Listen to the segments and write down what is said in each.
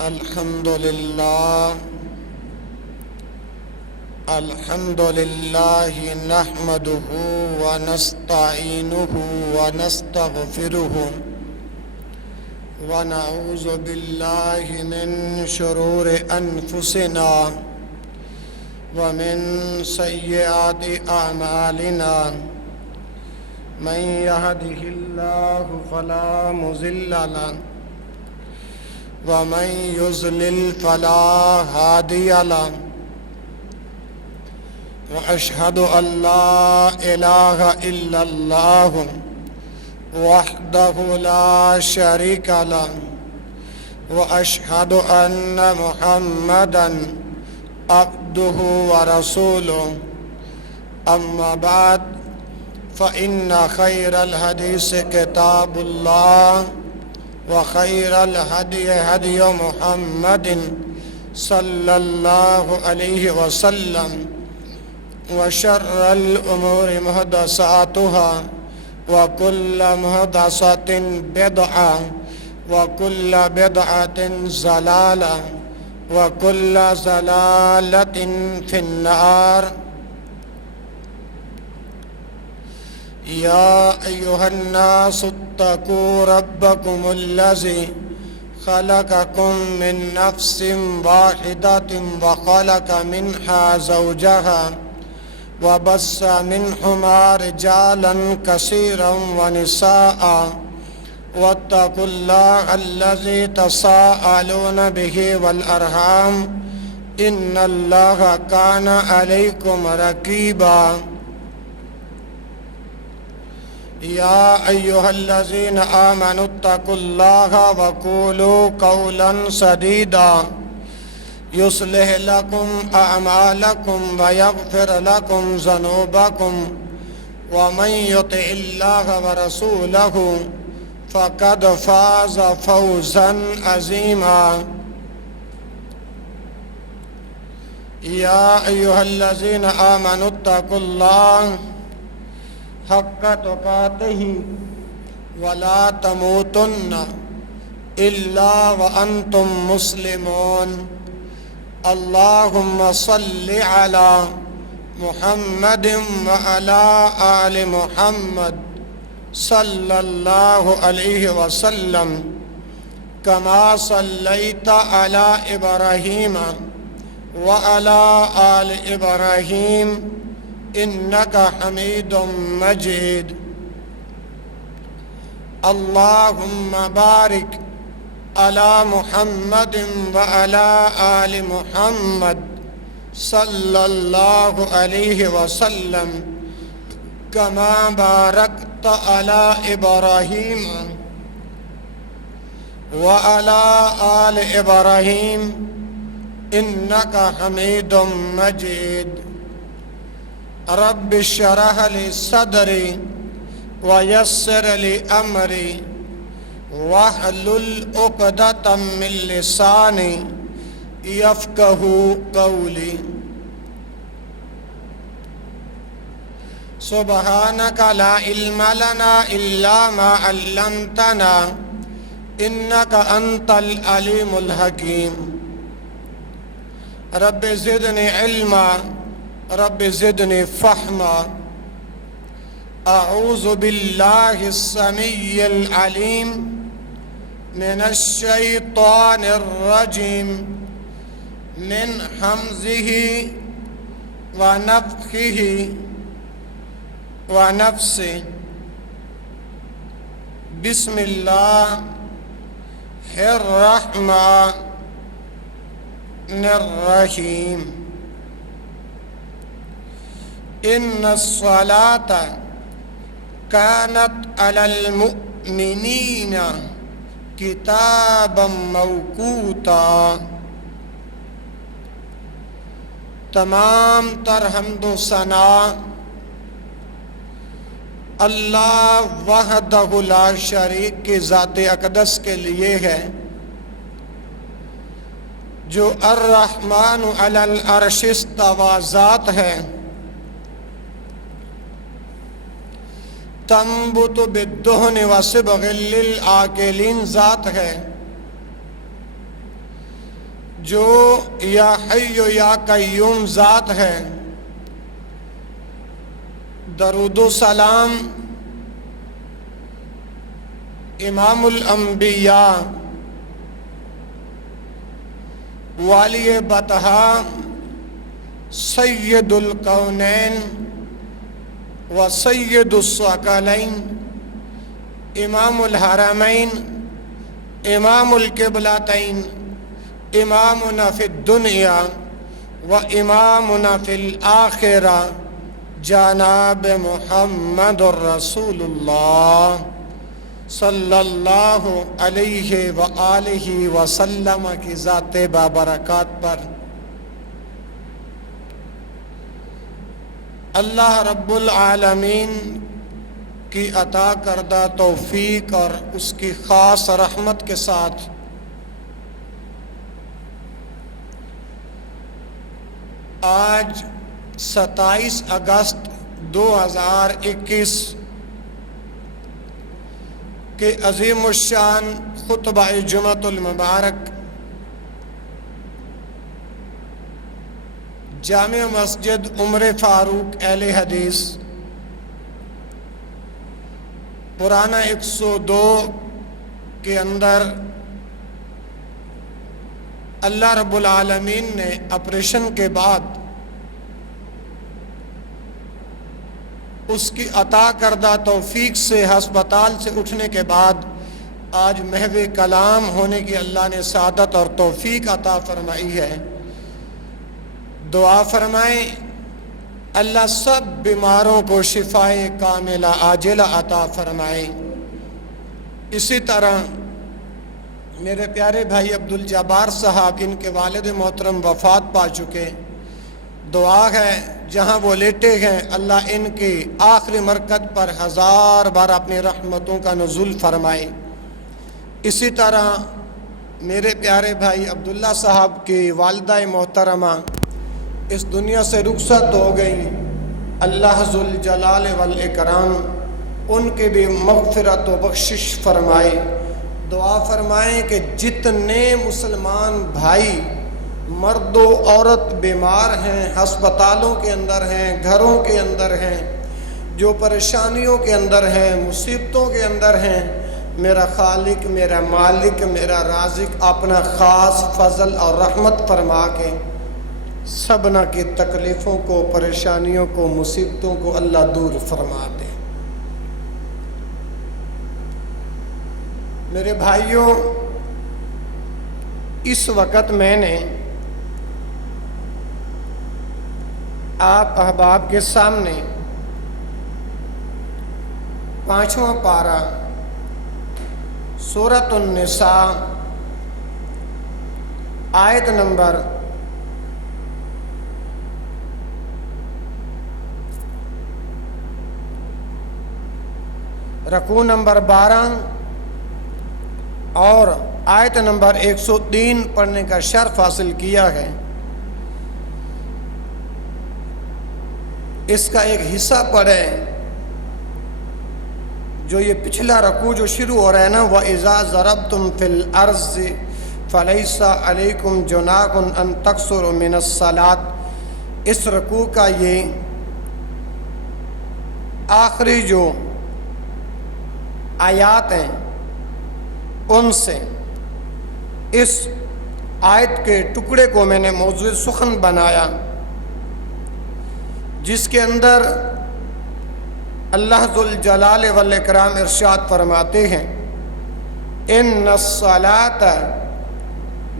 الحمد لله نحمده ونستعينه ونستغفره ونعوذ بالله من شرور أنفسنا ومن سيئات أعمالنا من يهده الله فلا مضل له ومن يضلل فلا هادي له وأشهد أن لا إله إلا الله وحده لا شريك له وأشهد أن محمدًا عبده ورسوله أما بعد فإن خير الحديث كتاب الله وخير الهدي هدي محمد صلى الله عليه وسلم وشر الأمور محدثاتها وكل محدثة بدعة وكل بدعة ضلالة وكل ضلالة في النار. يا أيها الناس اتقوا ربكم الذي خلقكم من نفس واحدة وخلق منها زوجها وبث منهما رجالا كثيرا ونساء واتقوا الله الذي تساءلون به والأرحام إن الله كان عليكم رقيبا. يا أيها الذين آمنوا اتقوا الله وقولوا قولا سديدا يصلح لكم أعمالكم ويغفر لكم ذنوبكم ومن يطع الله ورسوله فقد فاز فوزا عظيما. يا أيها الذين آمنوا اتقوا الله حق تقاته ولا تموتن إلا وأنتم مسلمون. اللهم صل على محمد وعلى آل محمد صلى الله عليه وسلم كما صليت على إبراهيم وعلى آل إبراهيم إنك حميد مجيد. اللهم بارك على محمد وعلى آل محمد صلى الله عليه وسلم كما باركت على إبراهيم وعلى آل إبراهيم إنك حميد مجيد. رب اشرح لي صدري ويسر لي أمري واحلل عقدة من لساني يفقه قولي. سبحانك لا علم لنا إلا ما علمتنا إنك أنت العليم الحكيم. رب زدني علما رب زدني فهما. أعوذ بالله السميع العليم من الشيطان الرجيم من همزه ونفخه ونفسه. بسم الله الرحمن الرحيم. إن الصلاة كانت على المؤمنين كتابا موقوتا. تمام تر حمد و ثنا اللہ وحدہ لا شریک کی ذات اقدس کے لیے ہے، جو الرحمن علی العرش استوى ذات ہے، تنبت بالدہن وصبغ للآکلین ذات ہے، جو یا حی یا قیوم ذات ہے، درود و سلام امام الانبیاء والی بطحا سید الکونین و سید الثقلین امام الحرمین امام القبلتین امامنا فی الدنیا و امامنا فی الآخرہ جناب محمد الرسول اللہ صلی اللہ علیہ وآلہ وسلم کی ذات بابرکات پر اللہ رب العالمین کی عطا کردہ توفیق اور اس کی خاص رحمت کے ساتھ آج 27 اگست 2021 کے عظیم الشان خطبہ جمعۃ المبارک جامع مسجد عمر فاروق اہل حدیث پرانا 102 کے اندر اللہ رب العالمین نے آپریشن کے بعد اس کی عطا کردہ توفیق سے ہسپتال سے اٹھنے کے بعد آج محو کلام ہونے کی اللہ نے سعادت اور توفیق عطا فرمائی ہے۔ دعا فرمائیں اللہ سب بیماروں کو شفائے کاملہ عاجلہ عطا فرمائیں۔ اسی طرح میرے پیارے بھائی عبدالجبار صاحب، ان کے والد محترم وفات پا چکے، دعا ہے جہاں وہ لیٹے ہیں اللہ ان کی آخری مرکز پر 1000 بار اپنی رحمتوں کا نزول فرمائے۔ اسی طرح میرے پیارے بھائی عبداللہ صاحب کی والدہ محترمہ اس دنیا سے رخصت ہو گئیں، اللہ ذوالجلال والاکرام ان کے بھی مغفرت و بخشش فرمائے۔ دعا فرمائیں کہ جتنے مسلمان بھائی مرد و عورت بیمار ہیں، ہسپتالوں کے اندر ہیں، گھروں کے اندر ہیں، جو پریشانیوں کے اندر ہیں، مصیبتوں کے اندر ہیں، میرا خالق، میرا مالک، میرا رازق اپنا خاص فضل اور رحمت فرما کے سبنا کی تکلیفوں کو، پریشانیوں کو، مصیبتوں کو اللہ دور فرما دے۔ میرے بھائیوں، اس وقت میں نے آپ احباب کے سامنے 5واں پارہ سورۃ النساء آیت نمبر 12 اور آیت نمبر 103 پڑھنے کا شرف حاصل کیا ہے۔ اس کا ایک حصہ پڑھیں جو یہ پچھلا رکوع جو شروع ہو رہا ہے نا، وَإِذَا ضَرَبْتُمْ فِي الْأَرْضِ فَلَيْسَ عَلَيْكُمْ جُنَاحٌ أَن تَقْصُرُوا مِنَ الصَّلَاةِ، اس رکوع کا یہ آخری جو آیات ہیں ان سے اس آیت کے ٹکڑے کو میں نے موضوع سخن بنایا، جس کے اندر اللہ ذوالجلال والاکرام ارشاد فرماتے ہیں ان الصلاۃ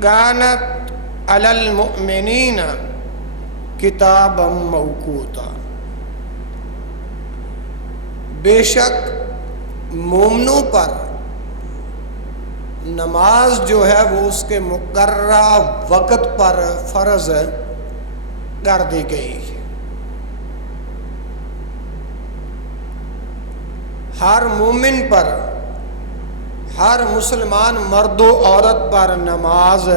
کانت علی المؤمنین کتابا موقوتا، بے شک مومنوں پر نماز جو ہے وہ اس کے مقررہ وقت پر فرض کر دی گئی ہے۔ ہر مومن پر، ہر مسلمان مرد و عورت پر نماز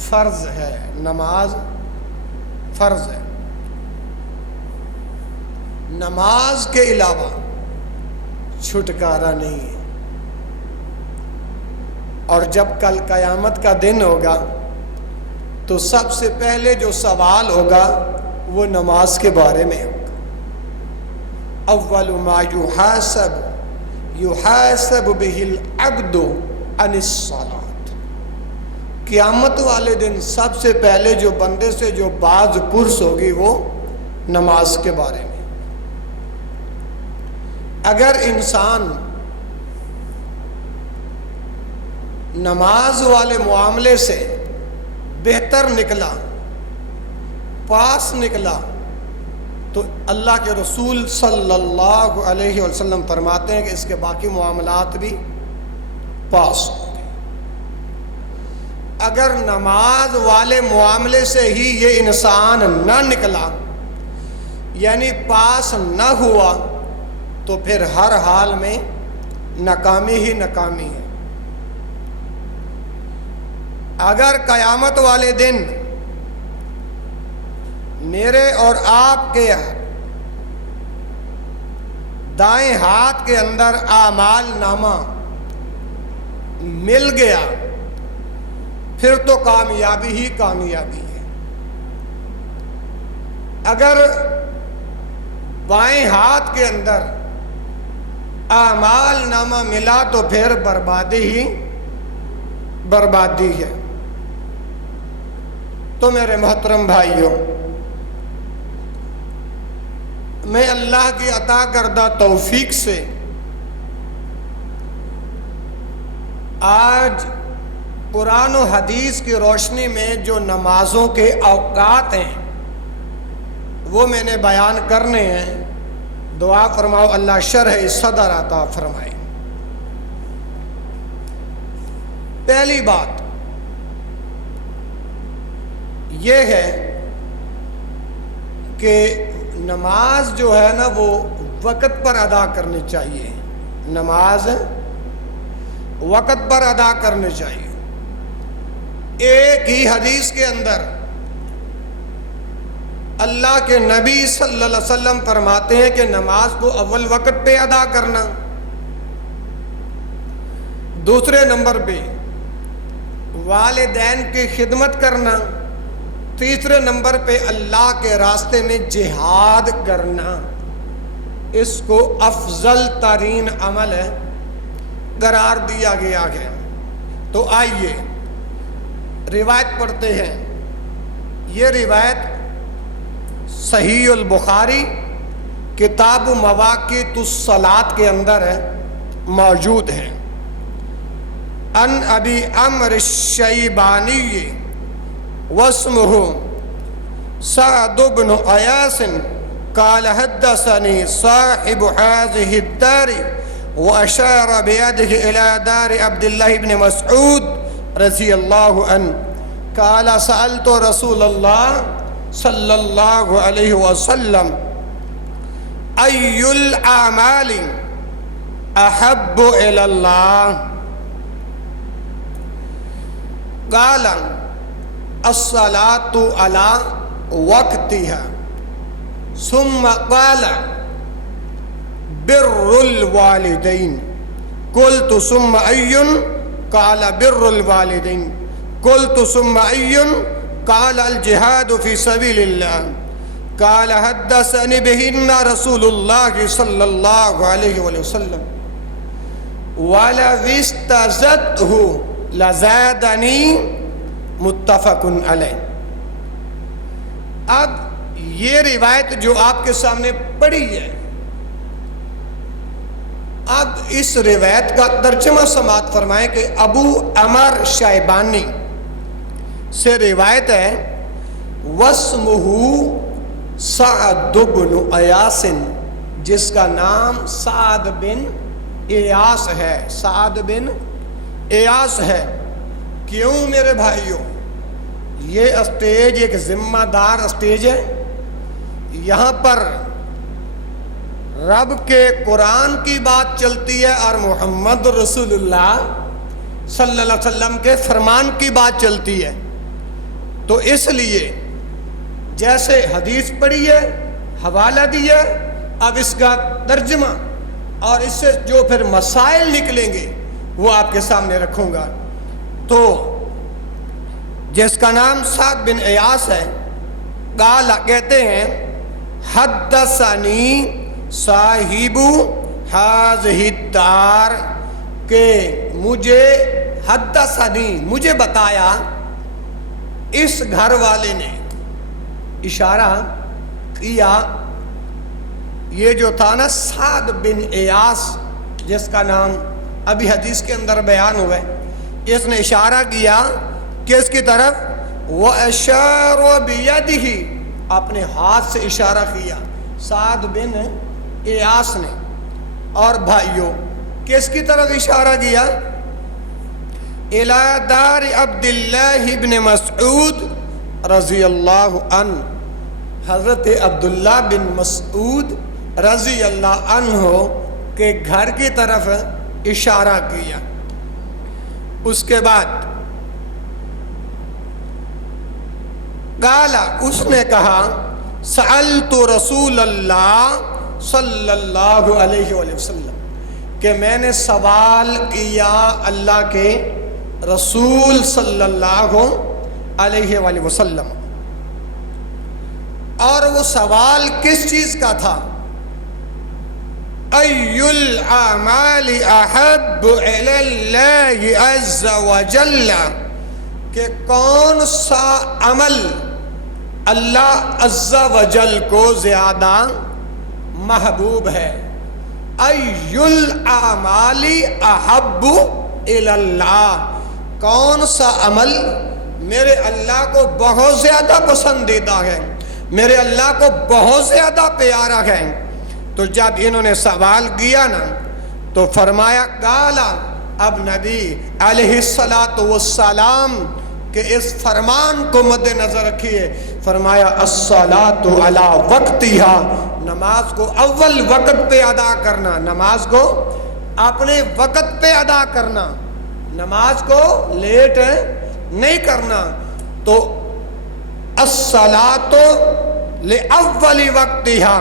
فرض ہے، نماز فرض ہے۔ نماز کے علاوہ چھٹکارا نہیں ہے، اور جب کل قیامت کا دن ہوگا تو سب سے پہلے جو سوال ہوگا وہ نماز کے بارے میں ہوگا. اول ما یحاسب بہ العبد عن الصلاۃ. قیامت والے دن سب سے پہلے جو بندے سے جو باز پرس ہوگی وہ نماز کے بارے میں. اگر انسان نماز والے معاملے سے بہتر نکلا، پاس نکلا، تو اللہ کے رسول صلی اللہ علیہ وسلم فرماتے ہیں کہ اس کے باقی معاملات بھی پاس ہوں گے. اگر نماز والے معاملے سے ہی یہ انسان نہ نکلا، یعنی پاس نہ ہوا، تو پھر ہر حال میں ناکامی ہی ناکامی ہے. اگر قیامت والے دن میرے اور آپ کے دائیں ہاتھ کے اندر اعمال نامہ مل گیا، پھر تو کامیابی ہی کامیابی ہے. اگر بائیں ہاتھ کے اندر اعمال نامہ ملا تو پھر بربادی ہی بربادی ہے. تو میرے محترم بھائیوں، میں اللہ کی عطا کردہ توفیق سے آج قرآن و حدیث کی روشنی میں جو نمازوں کے اوقات ہیں وہ میں نے بیان کرنے ہیں. دعا فرماؤ اللہ شرح صدر عطا فرمائے. پہلی بات یہ ہے کہ نماز جو ہے نا وہ وقت پر ادا کرنی چاہیے. نماز وقت پر ادا کرنی چاہیے. ایک ہی حدیث کے اندر اللہ کے نبی صلی اللہ علیہ وسلم فرماتے ہیں کہ نماز کو اول وقت پہ ادا کرنا، دوسرے نمبر پہ والدین کی خدمت کرنا، تیسرے نمبر پہ اللہ کے راستے میں جہاد کرنا. اس کو افضل ترین عمل قرار دیا گیا ہے. تو آئیے روایت پڑھتے ہیں. یہ روایت صحیح البخاری کتاب مواقیت الصلاۃ کے اندر موجود ہے. ان ابی عمرو الشیبانی واسمہ سعد بن ایاس قال حدثني صاحب هذه الدار واشار بيده الى دار عبد الله بن مسعود رضی اللہ عنہ قال سألت رسول اللہ صلی اللہ علیہ وسلم ای الاعمال احب الى اللہ قال الصلاة على وقتها ثم قال بر الوالدين قلت ثم أي قال بر الوالدين قلت ثم أي قال الجهاد في سبيل الله قال حدثني بهن رسول الله صلى الله عليه وسلم ولو استزدته لزادني متفق علیہ. اب یہ روایت جو آپ کے سامنے پڑھی ہے، اب اس روایت کا ترجمہ سماعت فرمائیں کہ ابو عمر شیبانی سے روایت ہے. واسمہ سعد بن ایاس، جس کا نام سعد بن ایاس ہے. سعد بن ایاس ہے. کیوں میرے بھائیوں؟ یہ اسٹیج ایک ذمہ دار اسٹیج ہے. یہاں پر رب کے قرآن کی بات چلتی ہے اور محمد رسول اللہ صلی اللہ علیہ وسلم کے فرمان کی بات چلتی ہے. تو اس لیے جیسے حدیث پڑھی ہے، حوالہ دیا، اب اس کا ترجمہ اور اس سے جو پھر مسائل نکلیں گے وہ آپ کے سامنے رکھوں گا. تو جس کا نام سعد بن ایاس ہے، قال کہتے ہیں حدثنی صاحب ہذہ الدار، کہ مجھے حدثنی مجھے بتایا اس گھر والے نے، اشارہ کیا یہ جو تھا نا سعد بن ایاس جس کا نام ابھی حدیث کے اندر بیان ہوا ہے، اس نے اشارہ کیا کس کی طرف؟ وَأَشَارَ بِيَدِهِ، اپنے ہاتھ سے اشارہ کیا سعد بن ایاس نے۔ اور بھائیوں کس کی طرف اشارہ کیا؟ إِلَى دَارِ عَبْدِ اللَّهِ بن مسعود رضی اللہ عنہ، حضرت عبداللہ بن مسعود رضی اللہ عنہ کے گھر کی طرف اشارہ کیا۔ اس کے بعد قالا، اس نے کہا سألت رسول اللہ صلی اللہ علیہ وآلہ وسلم، کہ میں نے سوال کیا اللہ کے رسول صلی اللہ علیہ وآلہ وسلم، اور وہ سوال کس چیز کا تھا؟ ای الاعمال احب الی اللہ عز وجل، کہ کون سا عمل اللہ عز وجل کو زیادہ محبوب ہے۔ ای الاعمال احب الی اللہ، کون سا عمل میرے اللہ کو بہت زیادہ پسندیدہ ہے، میرے اللہ کو بہت زیادہ پیارا ہے۔ تو جب انہوں نے سوال کیا نا تو فرمایا قالا، اب نبی علیہ السلام کہ اس فرمان کو مد نظر رکھیے، فرمایا الصلاۃ علی وقتہا، نماز کو اول وقت پہ ادا کرنا، نماز کو اپنے وقت پہ ادا کرنا، نماز کو لیٹ نہیں کرنا۔ تو الصلاۃ لأول وقتہا،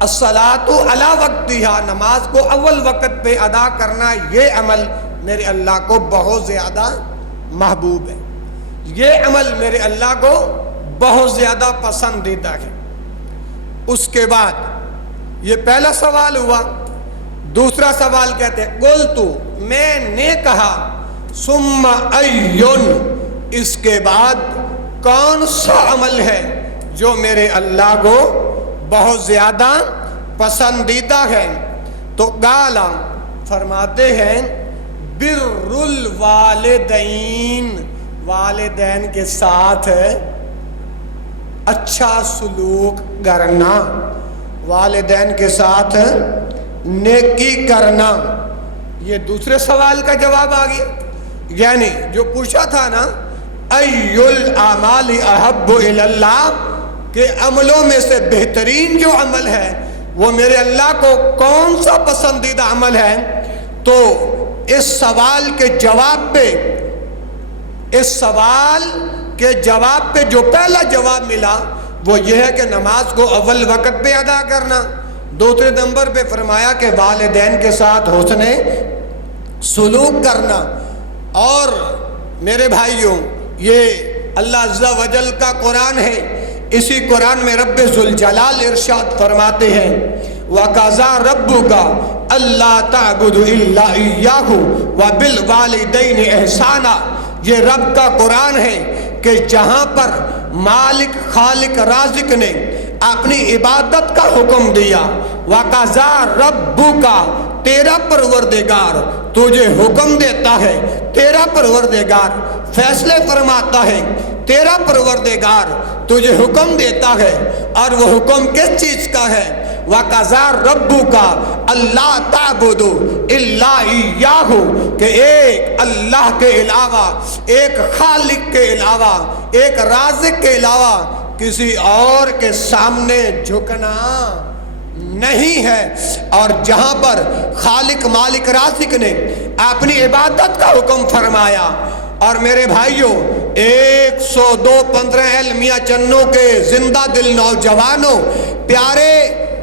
الصلاۃ علی وقتہا، نماز کو اول وقت پہ ادا کرنا، یہ عمل میرے اللہ کو بہت زیادہ محبوب ہے، یہ عمل میرے اللہ کو بہت زیادہ پسندیدہ ہے۔ اس کے بعد یہ پہلا سوال ہوا، دوسرا سوال کہتے ہیں قلتو، میں نے کہا ثم ایون، اس کے بعد کون سا عمل ہے جو میرے اللہ کو بہت زیادہ پسندیدہ ہے؟ تو قالا، فرماتے ہیں بر الوالدین، والدین کے ساتھ اچھا سلوک کرنا، والدین کے ساتھ نیکی کرنا۔ یہ دوسرے سوال کا جواب آ گیا، یعنی جو پوچھا تھا نا ای الاعمال احب الی اللہ، کہ عملوں میں سے بہترین جو عمل ہے وہ میرے اللہ کو کون سا پسندیدہ عمل ہے، تو اس سوال کے جواب پہ، اس سوال کے جواب پہ جو پہلا جواب ملا وہ یہ ہے کہ نماز کو اول وقت پہ ادا کرنا، دوسرے نمبر پہ فرمایا کہ والدین کے ساتھ حسن سلوک کرنا۔ اور میرے بھائیوں یہ اللہ عز و جل کا قرآن ہے، اسی قرآن میں رب ذوالجلال ارشاد فرماتے ہیں وَقَضَىٰ رَبُّكَ أَلَّا تَعْبُدُوا إِلَّا إِيَّاهُ وَبِالْوَالِدَيْنِ إِحْسَانًا۔ یہ رب کا قرآن ہے کہ جہاں پر مالک خالق رازق نے اپنی عبادت کا حکم دیا، وَقَضَىٰ رَبُّكَ، تیرا پروردگار تجھے حکم دیتا ہے، تیرا پروردگار فیصلے فرماتا ہے، تیرا پروردگار تجھے حکم دیتا ہے، اور وہ حکم کس چیز کا ہے؟ وَقَضَىٰ رَبُّكَ أَلَّا تَعْبُدُوا إِلَّا إِيَّاهُ، کہ ایک اللہ کے علاوہ، ایک خالق کے علاوہ، ایک رازق کے علاوہ کسی اور کے سامنے جھکنا نہیں ہے۔ اور جہاں پر خالق مالک رازق نے اپنی عبادت کا حکم فرمایا، اور میرے بھائیوں 102 15 میاں چنوں کے زندہ دل نوجوانوں، پیارے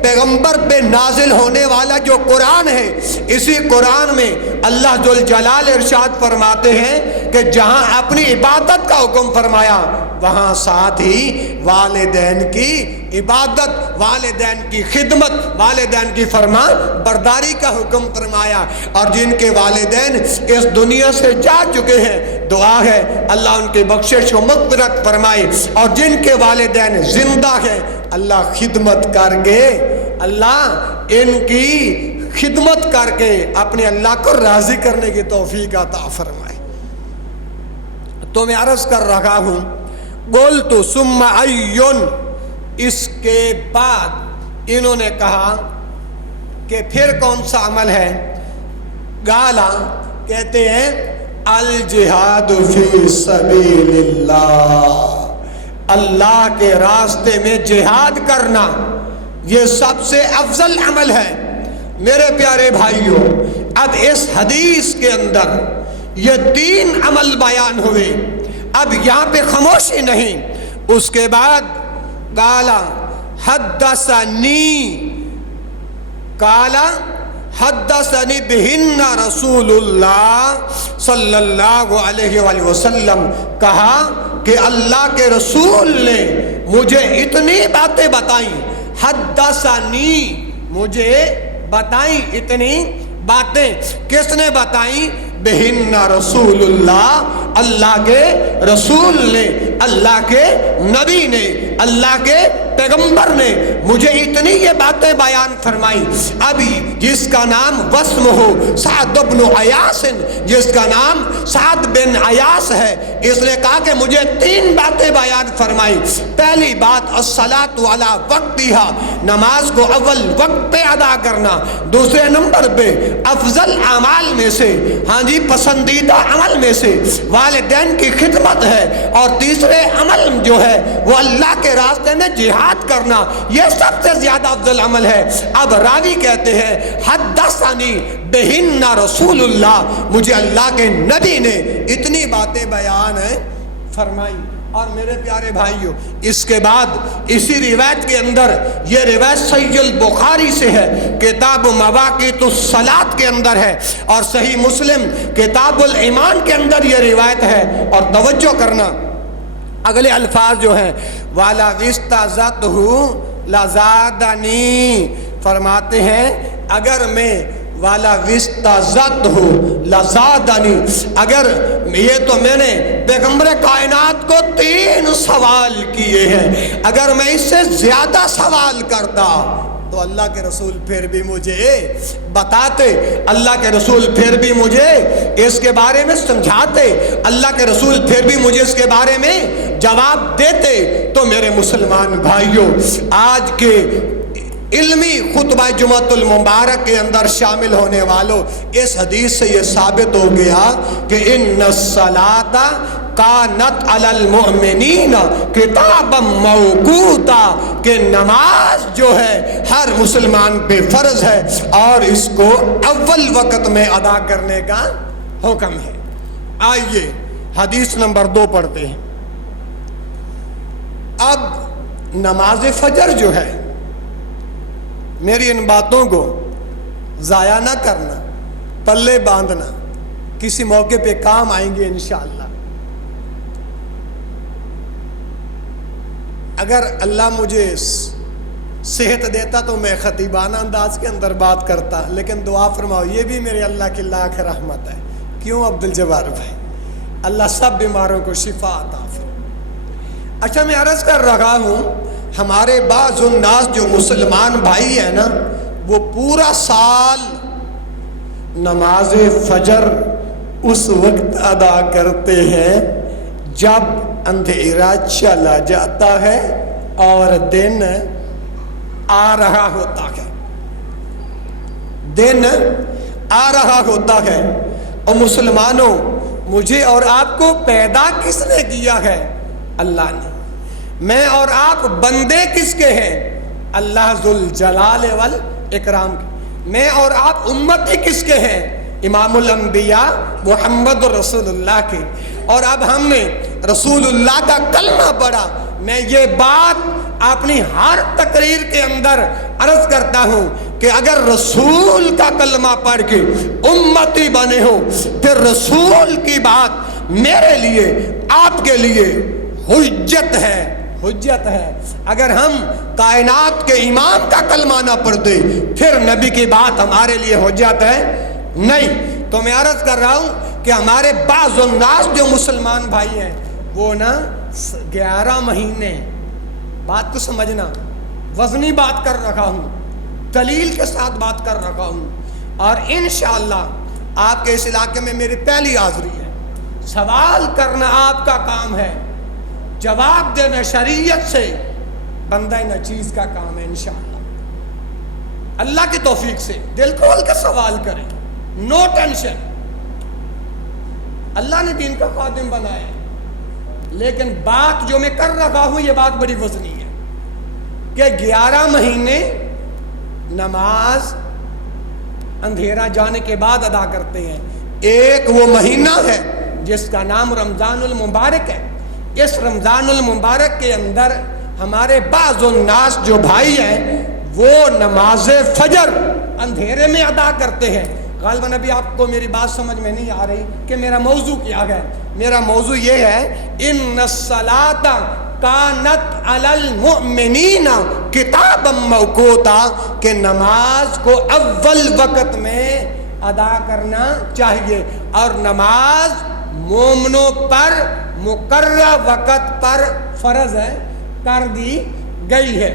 پیغمبر پہ نازل ہونے والا جو قرآن ہے، اسی قرآن میں اللہ ذوالجلال ارشاد فرماتے ہیں کہ جہاں اپنی عبادت کا حکم فرمایا، وہاں ساتھ ہی والدین کی عبادت، والدین کی خدمت، والدین کی فرما برداری کا حکم فرمایا۔ اور جن کے والدین اس دنیا سے جا چکے ہیں، دعا ہے اللہ ان کی بخشش و مغفرت فرمائے، اور جن کے والدین زندہ ہیں اللہ خدمت کر کے، اللہ ان کی خدمت کر کے اپنے اللہ کو راضی کرنے کی توفیق عطا فرمائے۔ تو میں عرض کر رہا ہوں، قلت ثم ایون، اس کے بعد انہوں نے کہا کہ پھر کون سا عمل ہے؟ گالا کہتے ہیں الجہاد فی سبیل اللہ، اللہ کے راستے میں جہاد کرنا یہ سب سے افضل عمل ہے۔ میرے پیارے بھائیوں، اب اس حدیث کے اندر یہ 3 عمل بیان ہوئے، اب یہاں پہ خاموشی نہیں۔ اس کے بعد قالا حدثنی، قالا حدثنی بہن رسول اللہ صلی اللہ علیہ وآلہ وسلم، کہا کہ اللہ کے رسول نے مجھے اتنی باتیں بتائیں، حدثنی مجھے بتائیں اتنی باتیں، کس نے بتائیں؟ بہن رسول اللہ، اللہ کے رسول نے، اللہ کے نبی نے، اللہ کے پیغمبر نے مجھے اتنی یہ باتیں بیان فرمائی۔ ابھی جس کا نام وسم ہو سعد بن عیاس، جس کا نام سعد بن عیاس ہے، اس نے کہا کہ مجھے 3 باتیں بیان فرمائی۔ پہلی بات الصلاۃ علی وقتہا، نماز کو اول وقت پہ ادا کرنا۔ دوسرے نمبر پہ افضل اعمال میں سے، ہاں جی پسندیدہ عمل میں سے والدین کی خدمت ہے، اور تیسرے عمل جو ہے وہ اللہ کے راستے میں جہاد کرنا، یہ سب سے زیادہ افضل عمل ہے۔ اب راوی کہتے ہیں حدثنی بہن رسول اللہ، مجھے اللہ کے نبی نے اتنی باتیں بیان فرمائی۔ اور میرے پیارے بھائیوں، اس کے بعد اسی روایت کے اندر، یہ روایت صحیح البخاری سے ہے، کتاب مواقیت الصلاۃ کے اندر ہے، اور صحیح مسلم کتاب الایمان کے اندر یہ روایت ہے۔ اور توجہ کرنا، اگلے الفاظ جو ہیں والا وستازتہ لزادنی، فرماتے ہیں اگر میں والا وستازتہ لزادنی، اگر یہ تو میں نے پیغمبر کائنات کو 3 سوال کیے ہیں، اگر میں اس سے زیادہ سوال کرتا تو اللہ کے رسول پھر بھی مجھے بتاتے، اللہ کے رسول پھر بھی مجھے اس کے بارے میں سمجھاتے، اللہ کے رسول پھر بھی مجھے اس کے بارے میں جواب دیتے۔ تو میرے مسلمان بھائیوں، آج کے علمی خطبہ جمعۃ المبارک کے اندر شامل ہونے والوں، اس حدیث سے یہ ثابت ہو گیا کہ ان الصلاۃ کانت علی المؤمنین کتابا موقوتا، کہ نماز جو ہے ہر مسلمان پہ فرض ہے، اور اس کو اول وقت میں ادا کرنے کا حکم ہے۔ آئیے حدیث نمبر 2 پڑھتے ہیں۔ اب نماز فجر جو ہے، میری ان باتوں کو ضائع نہ کرنا، پلے باندھنا، کسی موقع پہ کام آئیں گے انشاءاللہ۔ اگر اللہ مجھے صحت دیتا تو میں خطیبانہ انداز کے اندر بات کرتا، لیکن دعا فرماؤ، یہ بھی میرے اللہ کی لاکھ رحمت ہے۔ کیوں عبدالجبار بھائی؟ اللہ سب بیماروں کو شفا عطا فرمائے۔ اچھا، میں عرض کر رہا ہوں، ہمارے بعض الناس جو مسلمان بھائی ہیں نا، وہ پورا سال نماز فجر اس وقت ادا کرتے ہیں جب اندھیرا چلا جاتا ہے اور دن آ رہا ہوتا ہے، دن آ رہا ہوتا ہے۔ اور مسلمانوں، مجھے اور آپ کو پیدا کس نے کیا ہے؟ اللہ نے۔ میں اور آپ بندے کس کے ہیں؟ اللہ ذوالجلال والاکرام کے۔ میں اور آپ امتی کس کے ہیں؟ امام الانبیاء محمد رسول اللہ کے۔ اور اب ہم نے رسول اللہ کا کلمہ پڑھا، میں یہ بات اپنی ہر تقریر کے اندر عرض کرتا ہوں کہ اگر رسول کا کلمہ پڑھ کے امتی بنے ہو پھر رسول کی بات میرے لیے آپ کے لیے حجت ہے، حجت ہے۔ اگر ہم کائنات کے امام کا کلمہ نہ پڑھتے پھر نبی کی بات ہمارے لیے حجت ہے نہیں۔ تو میں عرض کر رہا ہوں کہ ہمارے بعض الناس جو مسلمان بھائی ہیں وہ نا 11 مہینے، بات کو سمجھنا، وزنی بات کر رکھا ہوں، دلیل کے ساتھ بات کر رکھا ہوں، اور انشاءاللہ آپ کے اس علاقے میں میری پہلی حاضری ہے۔ سوال کرنا آپ کا کام ہے، جواب دینا شریعت سے بندہ نچیز کا کام ہے۔ انشاءاللہ اللہ کی توفیق سے دل کھول کے سوال کریں، نو ٹینشن۔ اللہ نے دین کا خادم بنایا ہے، لیکن بات جو میں کر رہا ہوں یہ بات بڑی وزنی ہے کہ 11 مہینے نماز اندھیرا جانے کے بعد ادا کرتے ہیں۔ ایک وہ مہینہ ہے جس کا نام رمضان المبارک ہے۔ اس رمضان المبارک کے اندر ہمارے بعض الناس جو بھائی ہیں وہ نماز فجر اندھیرے میں ادا کرتے ہیں۔ غالباً ابھی آپ کو میری بات سمجھ میں نہیں آ رہی کہ میرا موضوع کیا ہے۔ میرا موضوع یہ ہے ان الصلاۃ کانت علی المؤمنین کتابا موقوتا، کہ نماز کو اول وقت میں ادا کرنا چاہیے، اور نماز مومنوں پر مقررہ وقت پر فرض ہے، کر دی گئی ہے۔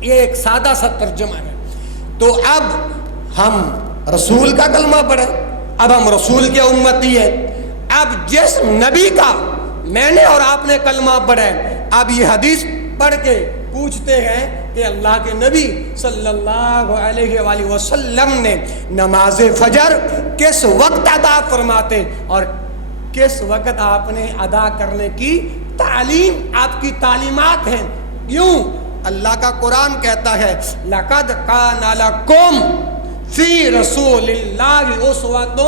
یہ ایک سادہ سا ترجمہ ہے۔ تو اب ہم رسول کا کلمہ پڑھیں، اب ہم رسول کے امتی ہیں۔ اب جس نبی کا میں نے اور آپ نے کلمہ پڑھا ہے، اب یہ حدیث پڑھ کے پوچھتے ہیں کہ اللہ کے نبی صلی اللہ علیہ وآلہ وسلم نے نماز فجر کس وقت ادا فرماتے اور کس وقت آپ نے ادا کرنے کی تعلیم، آپ کی تعلیمات ہیں۔ یوں اللہ کا قرآن کہتا ہے لَقَدْ كَانَ لَكُمْ فی رسول اللہ اسوۃ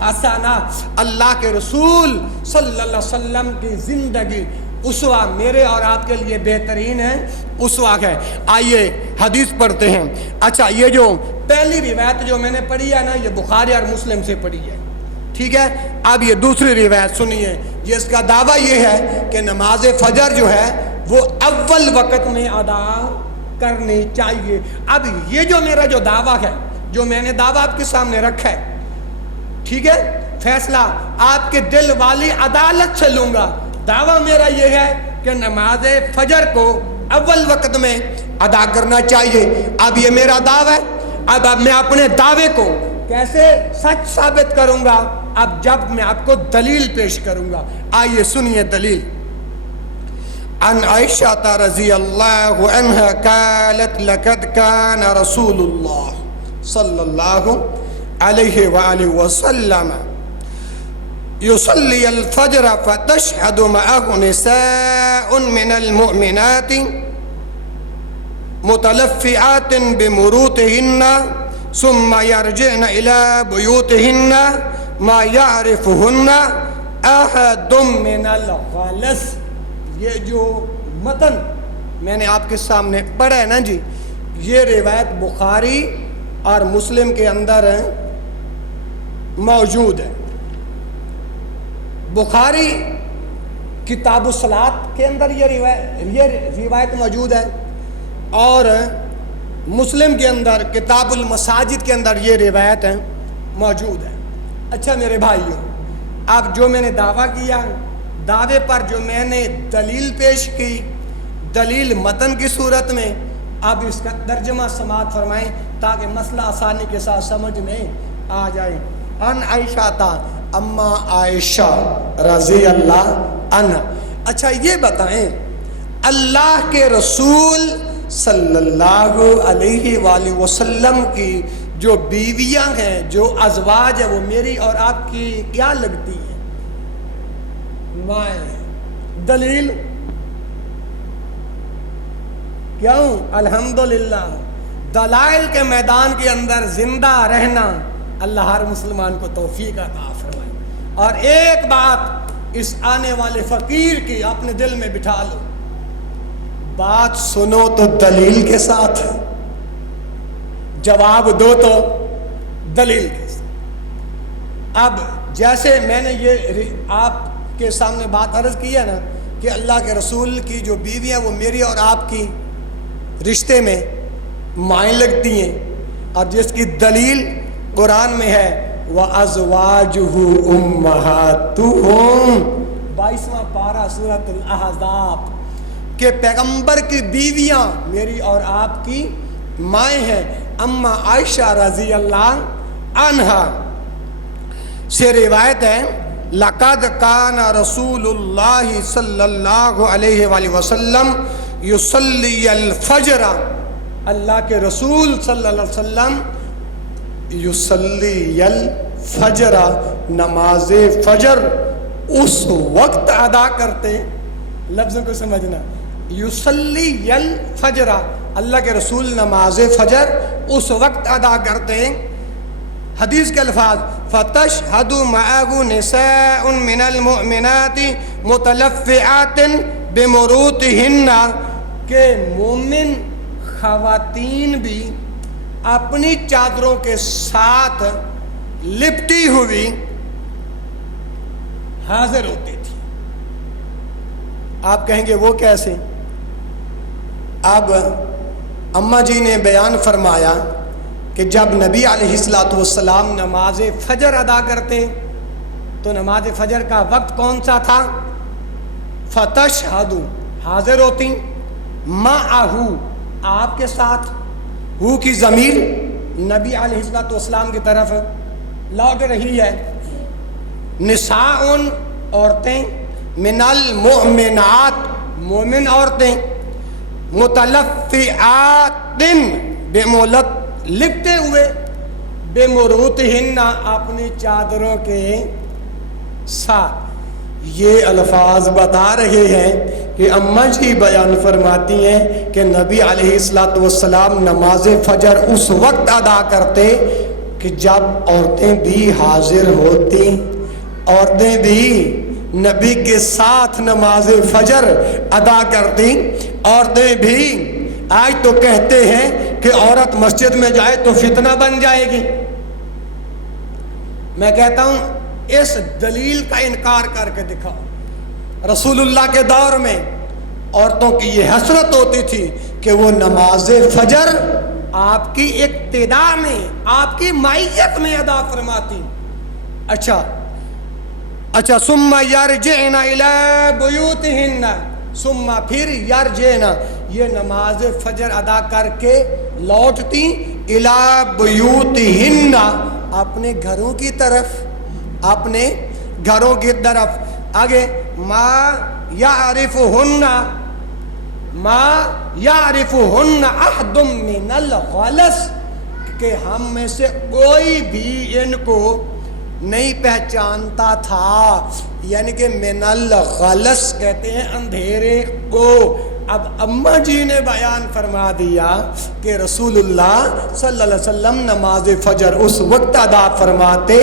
حسنہ، اللہ کے رسول صلی اللہ علیہ وسلم کی زندگی اسوہ میرے اور آپ کے لیے بہترین ہے، اسوہ ہے۔ آئیے حدیث پڑھتے ہیں۔ اچھا، یہ جو پہلی روایت جو میں نے پڑھی ہے نا، یہ بخاری اور مسلم سے پڑھی ہے، ٹھیک ہے۔ اب یہ دوسری روایت سنیے، جس کا دعویٰ یہ ہے کہ نماز فجر جو ہے وہ اول وقت میں ادا کرنی چاہیے۔ اب یہ جو میرا جو دعویٰ ہے، جو میں نے دعویٰ آپ کے سامنے رکھا ہے، ٹھیک ہے، فیصلہ آپ کے دل والی عدالت سے لوں گا۔ دعویٰ میرا یہ ہے کہ نماز فجر کو اول وقت میں ادا کرنا چاہیے۔ اب یہ میرا دعویٰ ہے۔ اب میں اپنے دعوے کو کیسے سچ ثابت کروں گا؟ اب جب میں آپ کو دلیل پیش کروں گا۔ آئیے سنیے دلیل۔ عن عائشہ رضی اللہ عنہا قالت لقد کان رسول اللہ صلی اللہ علیہ وآلہ وسلم یصلی الفجر فتشہد معه نساء من المؤمنات متلفعات بمروطهن ثم يرجعن إلى بيوتهن ما يعرفهن أحد من الغلس۔ یہ جو متن میں نے آپ کے سامنے پڑھا ہے نا جی، یہ روایت بخاری اور مسلم کے اندر موجود ہے۔ بخاری کتاب الصلاۃ کے اندر یہ روایت موجود ہے، اور مسلم کے اندر کتاب المساجد کے اندر یہ روایت موجود ہے۔ اچھا میرے بھائیوں، اب جو میں نے دعویٰ کیا، دعوے پر جو میں نے دلیل پیش کی، دلیل متن کی صورت میں، اب اس کا ترجمہ سماعت فرمائیں تاکہ مسئلہ آسانی کے ساتھ سمجھ میں آ جائے۔ ان عائشہ اما عائشہ رضی اللہ عنہ۔ اچھا یہ بتائیں، اللہ کے رسول صلی اللہ علیہ وآلہ وسلم کی جو بیویاں ہیں، جو ازواج ہیں، وہ میری اور آپ کی کیا لگتی ہیں؟ مائیں۔ دلیل کیوں؟ الحمدللہ دلائل کے میدان کے اندر زندہ رہنا اللہ ہر مسلمان کو توفیق عطا فرمائے۔ اور ایک بات اس آنے والے فقیر کی اپنے دل میں بٹھا لو، بات سنو تو دلیل کے ساتھ، جواب دو تو دلیل کے ساتھ۔ اب جیسے میں نے یہ آپ کے سامنے بات عرض کی ہے نا کہ اللہ کے رسول کی جو بیوی ہیں وہ میری اور آپ کی رشتے میں مائیں لگتی ہیں، اور جس کی دلیل قرآن میں ہے وَأَزْوَاجُهُ أُمَّهَاتُهُمْ 22واں پارہ سورۃ الاحزاب، کہ پیغمبر کی بیویاں میری اور آپ کی مائیں ہیں۔ اما عائشہ رضی اللہ عنہا سے روایت ہے لقد کان رسول اللہ صلی اللہ علیہ وآلہ وسلم یصلی الفجر، اللہ کے رسول صلی اللہ علیہ وسلم یصلی الفجر، نماز فجر اس وقت ادا کرتے، لفظوں کو سمجھنا، یصلی الفجر، اللہ کے رسول نماز فجر اس وقت ادا کرتے۔ حدیث کے الفاظ فَتَشْهَدُ مَعَهُ نِسَاءٌ مِّنَ الْمُؤْمِنَاتِ مُتَلَفِّعَاتٍ بِمُرُوطِهِنَّ، کہ مومن خواتین بھی اپنی چادروں کے ساتھ لپٹی ہوئی حاضر ہوتی تھی۔ آپ کہیں گے وہ کیسے؟ اب اماں جی نے بیان فرمایا کہ جب نبی علیہ السلام نماز فجر ادا کرتے تو نماز فجر کا وقت کون سا تھا؟ فتشہدو، حاضر ہوتی، معہو، آپ کے ساتھ، ہو کی ضمیر نبی علیہ السلام کی طرف لوٹ رہی ہے، نساء عورتیں، من المؤمنات مومن عورتیں، متلفعات بمولت لپٹے ہوئے، بمروطہن اپنی چادروں کے ساتھ۔ یہ الفاظ بتا رہے ہیں کہ اماں جی بیان فرماتی ہیں کہ نبی علیہ السلام نماز فجر اس وقت ادا کرتے کہ جب عورتیں بھی حاضر ہوتی، عورتیں بھی نبی کے ساتھ نماز فجر ادا کرتی، عورتیں بھی۔ آج تو کہتے ہیں کہ عورت مسجد میں جائے تو فتنہ بن جائے گی۔ میں کہتا ہوں اس دلیل کا انکار کر کے دکھاؤ۔ رسول اللہ کے دور میں عورتوں کی یہ حسرت ہوتی تھی کہ وہ نماز فجر آپ کی اقتدا میں، آپ کی معیت میں ادا فرماتی۔ اچھا ثم یرجعن الی بیوتہن، ثم پھر یرجعن، یہ نماز فجر ادا کر کے لوٹتی، الی بیوتہن، اپنے گھروں کی طرف، اپنے گھروں کی طرف۔ آگے ما یعرفہن احد من الغلس، کہ ہم میں سے کوئی بھی ان کو نہیں پہچانتا تھا، یعنی کہ من الغلس کہتے ہیں اندھیرے کو۔ اب اماں جی نے بیان فرما دیا کہ رسول اللہ صلی اللہ علیہ وسلم نماز فجر اس وقت ادا فرماتے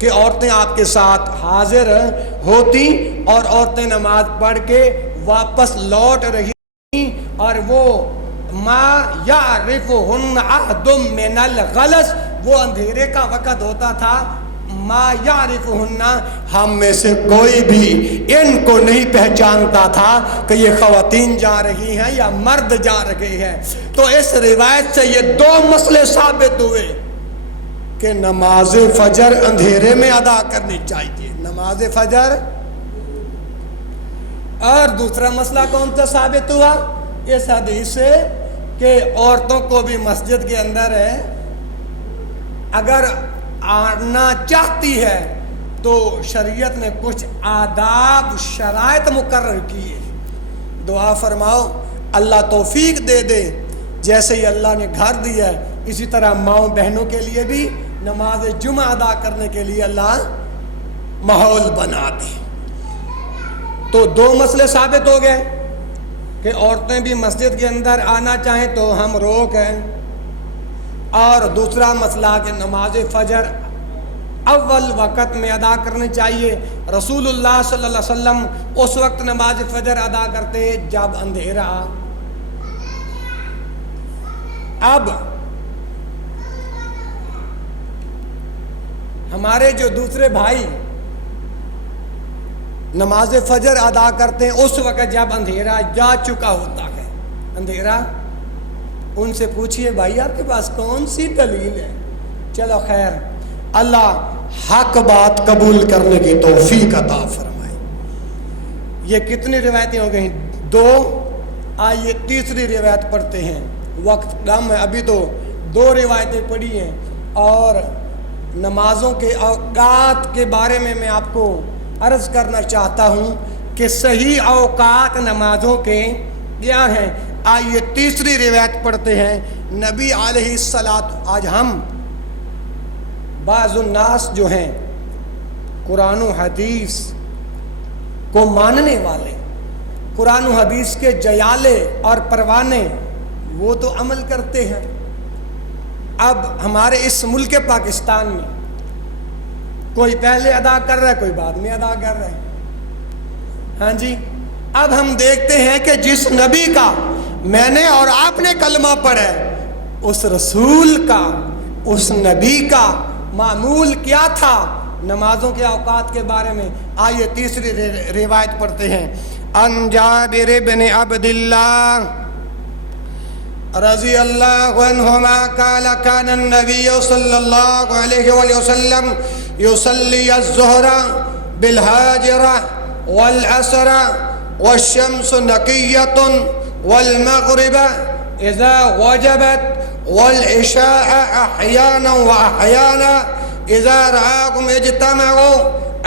کہ عورتیں آپ کے ساتھ حاضر ہوتی، اور عورتیں نماز پڑھ کے واپس لوٹ رہی، اور وہ ما یعرفہن احد من الغلس، وہ اندھیرے کا وقت ہوتا تھا، ما یعرفہن، ہم میں سے کوئی بھی ان کو نہیں پہچانتا تھا کہ یہ خواتین جا رہی ہیں یا مرد جا رہے ہیں۔ تو اس روایت سے یہ دو مسئلے ثابت ہوئے کہ نماز فجر اندھیرے میں ادا کرنی چاہیے، نماز فجر۔ اور دوسرا مسئلہ کون سا ثابت ہوا اس حدیث سے کہ عورتوں کو بھی مسجد کے اندر ہے، اگر آنا چاہتی ہے تو شریعت نے کچھ آداب شرائط مقرر کیے۔ دعا فرماؤ اللہ توفیق دے دے، جیسے ہی اللہ نے گھر دیا ہے اسی طرح ماؤں بہنوں کے لیے بھی نماز جمعہ ادا کرنے کے لیے اللہ ماحول بنا دے۔ تو دو مسئلے ثابت ہو گئے کہ عورتیں بھی مسجد کے اندر آنا چاہیں تو ہم روک ہیں، اور دوسرا مسئلہ کہ نماز فجر اول وقت میں ادا کرنی چاہیے۔ رسول اللہ صلی اللہ علیہ وسلم اس وقت نماز فجر ادا کرتے جب اندھیرا اب ہمارے جو دوسرے بھائی نماز فجر ادا کرتے ہیں اس وقت جب اندھیرا جا چکا ہوتا ہے، اندھیرا، ان سے پوچھئے بھائی آپ کے پاس کون سی دلیل ہے؟ چلو خیر، اللہ حق بات قبول کرنے کی توفیق عطا فرمائے۔ یہ کتنی روایتیں ہو گئیں؟ 2۔ آئیے تیسری روایت پڑھتے ہیں، وقت کم ہے، ابھی تو 2 روایتیں پڑھی ہیں، اور نمازوں کے اوقات کے بارے میں آپ کو عرض کرنا چاہتا ہوں کہ صحیح اوقات نمازوں کے کیا ہیں۔ آئیے تیسری روایت پڑھتے ہیں۔ نبی علیہ الصلاۃ، آج ہم بعض الناس جو ہیں قرآن و حدیث کو ماننے والے، قرآن و حدیث کے جیالے اور پروانے، وہ تو عمل کرتے ہیں۔ اب ہمارے اس ملک پاکستان میں کوئی پہلے ادا کر رہا ہے، کوئی بعد میں ادا کر رہا ہے، ہاں جی۔ اب ہم دیکھتے ہیں کہ جس نبی کا میں نے اور آپ نے کلمہ پڑھا ہے، اس رسول کا، اس نبی کا معمول کیا تھا نمازوں کے اوقات کے بارے میں۔ آئیے تیسری روایت پڑھتے ہیں۔ ان جابر بن عبد اللہ رضی اللہ عنہما قال كان النبي صلی اللہ علیہ وآلہ وسلم يصلي الظہر بالحاجر والعصر والشمس نقیۃ والمغرب اذا وجبت والعشاء احیانا واحیانا اذا رآكم اجتمعوا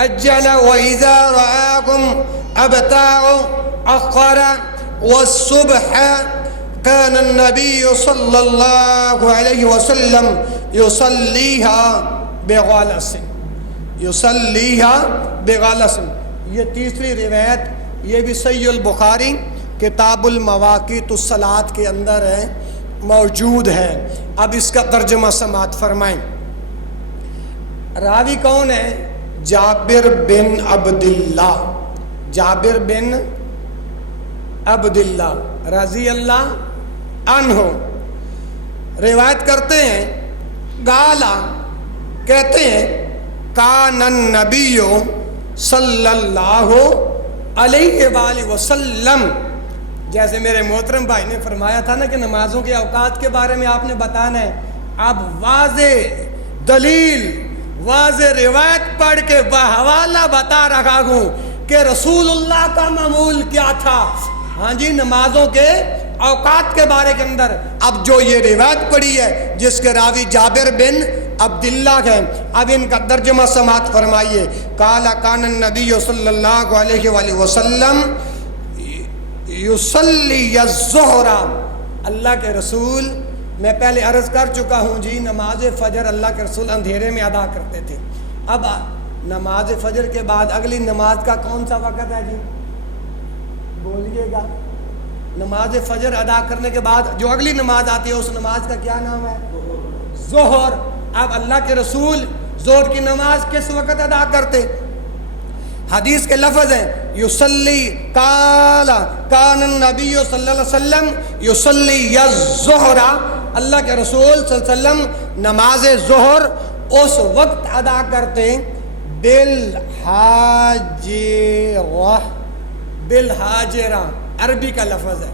اجل واذا رآكم ابتاعوا اخر والصبح كان النبي صلی اللہ علیہ وسلم يصليها بغلس، يصليها بغلس۔ یہ تیسری روایت، یہ بھی صحیح البخاری کتاب المواقیت الصلاۃ کے اندر ہے، موجود ہے۔ اب اس کا ترجمہ سماعت فرمائیں۔ راوی کون ہے؟ جابر بن عبداللہ، جابر بن عبداللہ رضی اللہ عنہ روایت کرتے ہیں، گالا کہتے ہیں کان النبی صلی اللہ علیہ وآلہ وسلم، جیسے میرے محترم بھائی نے فرمایا تھا نا کہ نمازوں کے اوقات کے بارے میں آپ نے بتانا ہے، اب واضح دلیل، واضح روایت پڑھ کے بحوالہ بتا رہا ہوں کہ رسول اللہ کا معمول کیا تھا، ہاں جی، نمازوں کے اوقات کے بارے کے اندر۔ اب جو یہ روایت پڑھی ہے جس کے راوی جابر بن عبداللہ ہیں، اب ان کا ترجمہ سماعت فرمائیے۔ قال کان النبی صلی اللہ علیہ وآلہ وسلم یصلی الظہر، اللہ کے رسول، میں پہلے عرض کر چکا ہوں جی، نماز فجر اللہ کے رسول اندھیرے میں ادا کرتے تھے۔ اب نماز فجر کے بعد اگلی نماز کا کون سا وقت ہے جی؟ بولیے گا۔ نماز فجر ادا کرنے کے بعد جو اگلی نماز آتی ہے اس نماز کا کیا نام ہے؟ ظہر۔ اب اللہ کے رسول ظہر کی نماز کس وقت ادا کرتے؟ حدیث کے لفظ ہیں یصلی، قال کان النبی صلی اللہ علیہ وسلم یصلی الظہر، اللہ کے رسول صلی اللہ علیہ وسلم نماز ظہر اس وقت ادا کرتے بالحاجرہ، بالحاجرہ عربی کا لفظ ہے،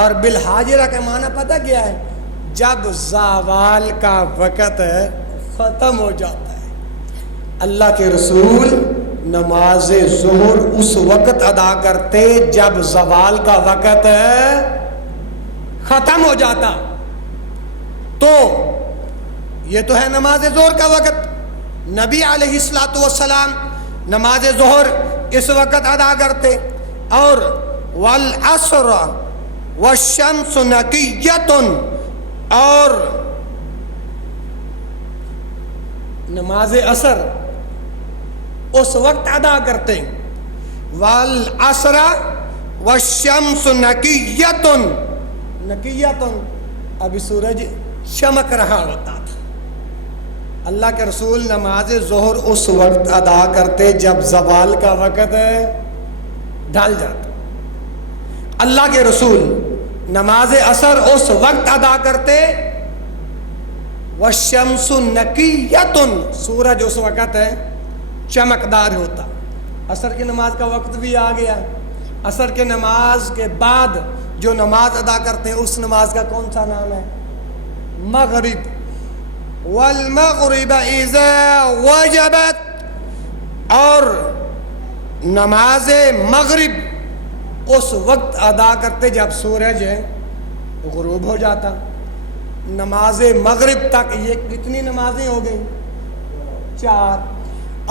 اور بالحاجرہ کا معنی پتہ کیا ہے؟ جب زوال کا وقت ختم ہو جاتا ہے۔ اللہ کے رسول نماز ظہر اس وقت ادا کرتے جب زوال کا وقت ختم ہو جاتا۔ تو یہ تو ہے نماز ظہر کا وقت۔ نبی علیہ الصلوۃ والسلام نماز ظہر اس وقت ادا کرتے، اور والعصر والشمس نقیۃ، اور نماز عصر اس وقت ادا کرتے، والعصر والشمس نقیۃ، نقیۃ ابھی سورج چمک رہا ہوتا تھا۔ اللہ کے رسول نماز ظہر اس وقت ادا کرتے جب زوال کا وقت ڈھل جاتا۔ اللہ کے رسول نماز عصر اس وقت ادا کرتے والشمس نقیۃ، سورج اس وقت ہے چمکدار ہوتا. عصر کی نماز کا وقت بھی آ گیا. عصر کے نماز کے بعد جو نماز ادا کرتے ہیں اس نماز کا کون سا نام ہے؟ مغرب. والمغرب اذا وجبت، اور نماز مغرب اس وقت ادا کرتے جب سورج غروب ہو جاتا. نماز مغرب تک یہ کتنی نمازیں ہو گئیں؟ 4.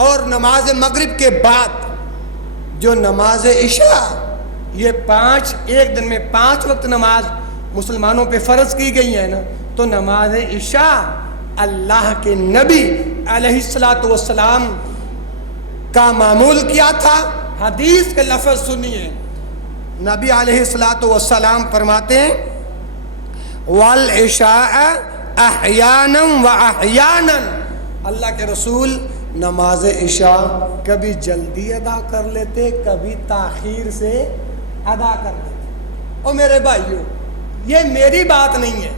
اور نماز مغرب کے بعد جو نماز عشاء، یہ 5، ایک دن میں 5 وقت نماز مسلمانوں پہ فرض کی گئی ہے نا. تو نماز عشاء اللہ کے نبی علیہ الصلوۃ والسلام کا معمول کیا تھا. حدیث کے لفظ سنیے. نبی علیہ الصلوۃ والسلام فرماتے ہیں والعشاء احیانا واحیانا، اللہ کے رسول نماز عشاء کبھی جلدی ادا کر لیتے، کبھی تاخیر سے ادا کر لیتے. اور میرے بھائیوں، یہ میری بات نہیں ہے،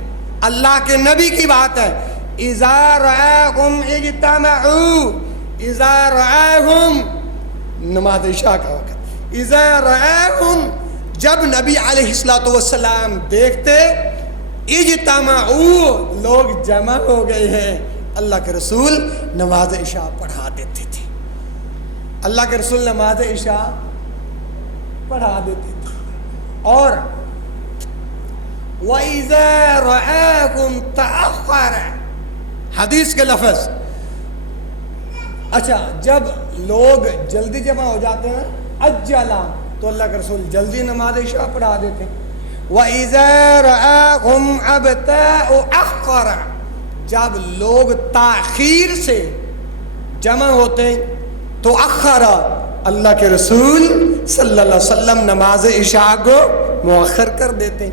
اللہ کے نبی کی بات ہے. اذا رآہم اجتمعوا، اذا رآہم نماز عشاء کا وقت، اذا رآہم جب نبی علیہ الصلوۃ والسلام دیکھتے، اجتمعوا لوگ جمع ہو گئے ہیں، اللہ کے رسول نماز عشاء پڑھا دیتے تھے. اللہ کے رسول نماز عشاء پڑھا دیتے تھے. اور وَإِذَا رَآكُمْ تَأَخَّرَ، حدیث کے لفظ. اچھا، جب لوگ جلدی جمع ہو جاتے ہیں اجلا، تو اللہ کے رسول جلدی نماز عشاء پڑھا دیتے ہیں. وَإِذَا رَآكُمْ أَبْتَاءُ أَخَّرَ، جب لوگ تاخیر سے جمع ہوتے تو اخر، اللہ کے رسول صلی اللہ علیہ وسلم نماز عشاء کو مؤخر کر دیتے.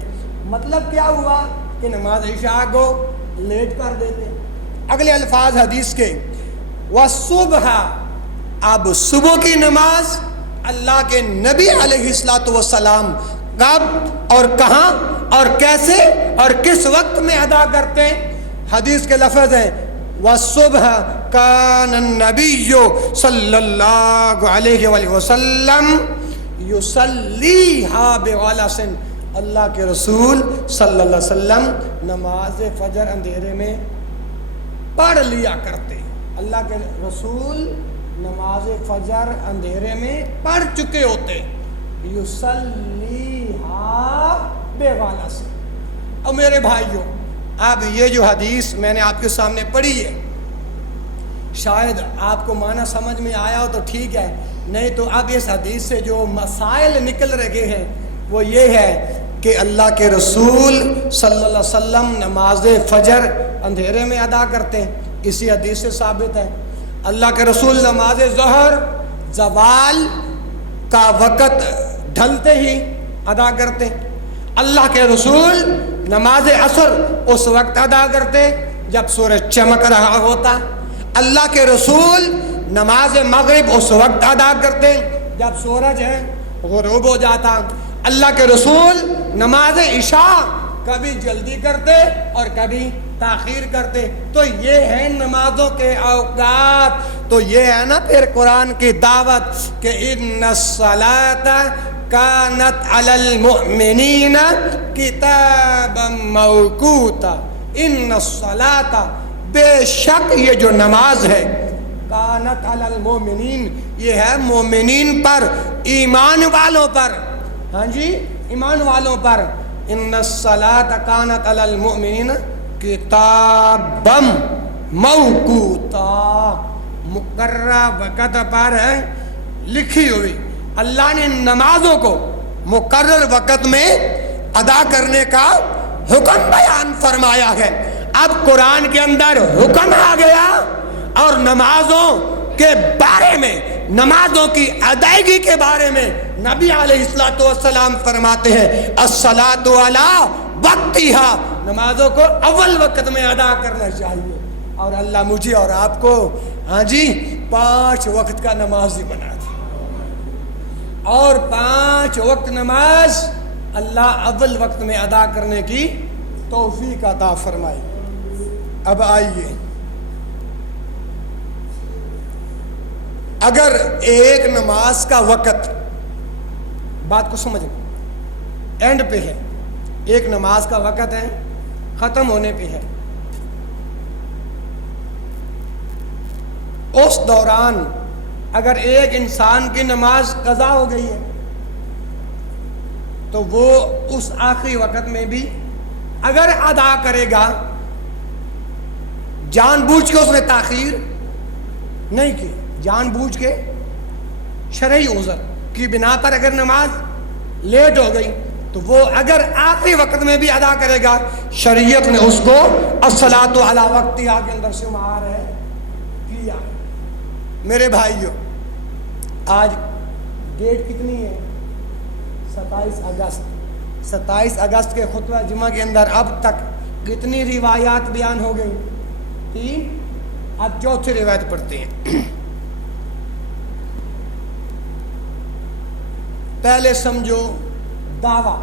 مطلب کیا ہوا کہ نماز عشاء کو لیٹ کر دیتے. اگلے الفاظ حدیث کے، وَالصُّبْحَ، اب صبح کی نماز اللہ کے نبی علیہ الصلوۃ والسلام کب اور کہاں اور کیسے اور کس وقت میں ادا کرتے ہیں؟ حدیث کے لفظ ہیں وَالصُّبْحَ كَانَ النَّبِيُّ صلی اللہ علیہ وآلہ وسلم يُصَلِّيهَا بِغَلَسٍ، اللہ کے رسول صلی اللہ علیہ وسلم نماز فجر اندھیرے میں پڑھ لیا کرتے. اللہ کے رسول نماز فجر اندھیرے میں پڑھ چکے ہوتے. يُصَلِّيهَا بِغَلَسٍ. اور میرے بھائیوں، اب یہ جو حدیث میں نے آپ کے سامنے پڑھی ہے، شاید آپ کو معنی سمجھ میں آیا ہو تو ٹھیک ہے، نہیں تو اب اس حدیث سے جو مسائل نکل رہے ہیں وہ یہ ہے کہ اللہ کے رسول صلی اللہ علیہ وسلم نماز فجر اندھیرے میں ادا کرتے ہیں. اسی حدیث سے ثابت ہے. اللہ کے رسول نماز ظہر زوال کا وقت ڈھلتے ہی ادا کرتے. اللہ کے رسول نماز عصر اس وقت ادا کرتے جب سورج چمک رہا ہوتا. اللہ کے رسول نماز مغرب اس وقت ادا کرتے جب سورج غروب ہو جاتا. اللہ کے رسول نماز عشاء کبھی جلدی کرتے اور کبھی تاخیر کرتے. تو یہ ہے نمازوں کے اوقات. تو یہ ہے نا پھر قرآن کی دعوت کہ ان الصلاۃ کانت علی المؤمنین کتابا موقوتا. ان الصلاۃ، بے شک یہ جو نماز ہے، کانت علی المؤمنین، یہ ہے مومنین پر، ایمان والوں پر. ہاں جی، ایمان والوں پر. ان الصلاۃ کانت علی المؤمنین کتابا موقوتا، مقررہ وقت پر ہے لکھی ہوئی. اللہ نے نمازوں کو مقرر وقت میں ادا کرنے کا حکم بیان فرمایا ہے. اب قرآن کے اندر حکم آ گیا اور نمازوں کے بارے میں، نمازوں کی ادائیگی کے بارے میں نبی علیہ الصلوۃ والسلام فرماتے ہیں الصلاۃ علی وقتہا، نمازوں کو اول وقت میں ادا کرنا چاہیے. اور اللہ مجھے اور آپ کو 5 وقت کا نمازی بنا دے، اور 5 وقت نماز اللہ اول وقت میں ادا کرنے کی توفیق عطا فرمائے. اب آئیے، اگر ایک نماز کا وقت، بات کو سمجھیں، اینڈ پہ ہے، ایک نماز کا وقت ہے، ختم ہونے پہ ہے، اس دوران اگر ایک انسان کی نماز قضا ہو گئی ہے تو وہ اس آخری وقت میں بھی اگر ادا کرے گا، جان بوجھ کے اس نے تاخیر نہیں کی، جان بوجھ کے شرعی عذر کی بنا پر اگر نماز لیٹ ہو گئی تو وہ اگر آخری وقت میں بھی ادا کرے گا، شریعت نے اس کو الصلاۃ علی وقتہا کے اندر شمار ہے کیا۔ میرے بھائیو، آج ڈیٹ کتنی ہے؟ 27 اگست۔ 27 اگست کے خطبہ جمعہ کے اندر اب تک کتنی روایات بیان ہو گئی؟ 3۔ اب چوتھی روایت پڑھتے ہیں۔ پہلے سمجھو دعویٰ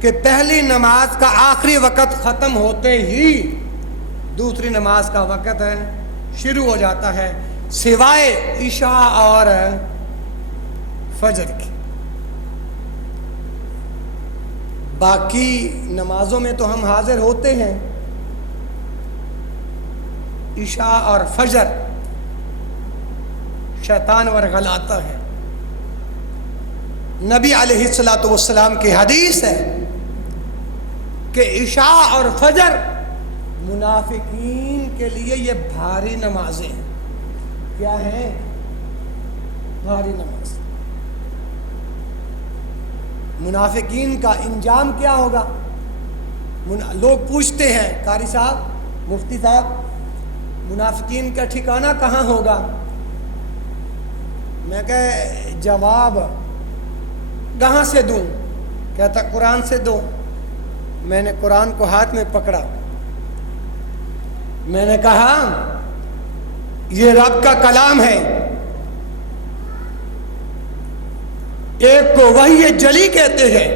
کہ پہلی نماز کا آخری وقت ختم ہوتے ہی دوسری نماز کا وقت ہے شروع ہو جاتا ہے، سوائے عشاء اور فجر کی۔ باقی نمازوں میں تو ہم حاضر ہوتے ہیں، عشاء اور فجر شیطان ورغلاتا ہے۔ نبی علیہ الصلوۃ والسلام کی حدیث ہے کہ عشاء اور فجر منافقین کے لیے یہ بھاری نمازیں ہیں۔ کیا ہے؟ بھاری نماز۔ منافقین کا انجام کیا ہوگا؟ لوگ پوچھتے ہیں قاری صاحب، مفتی صاحب، منافقین کا ٹھکانہ کہاں ہوگا؟ میں کہ جواب کہاں سے دوں؟ کہتا قرآن سے دو۔ میں نے قرآن کو ہاتھ میں پکڑا، میں نے کہا یہ رب کا کلام ہے، ایک کو وحی جلی کہتے ہیں،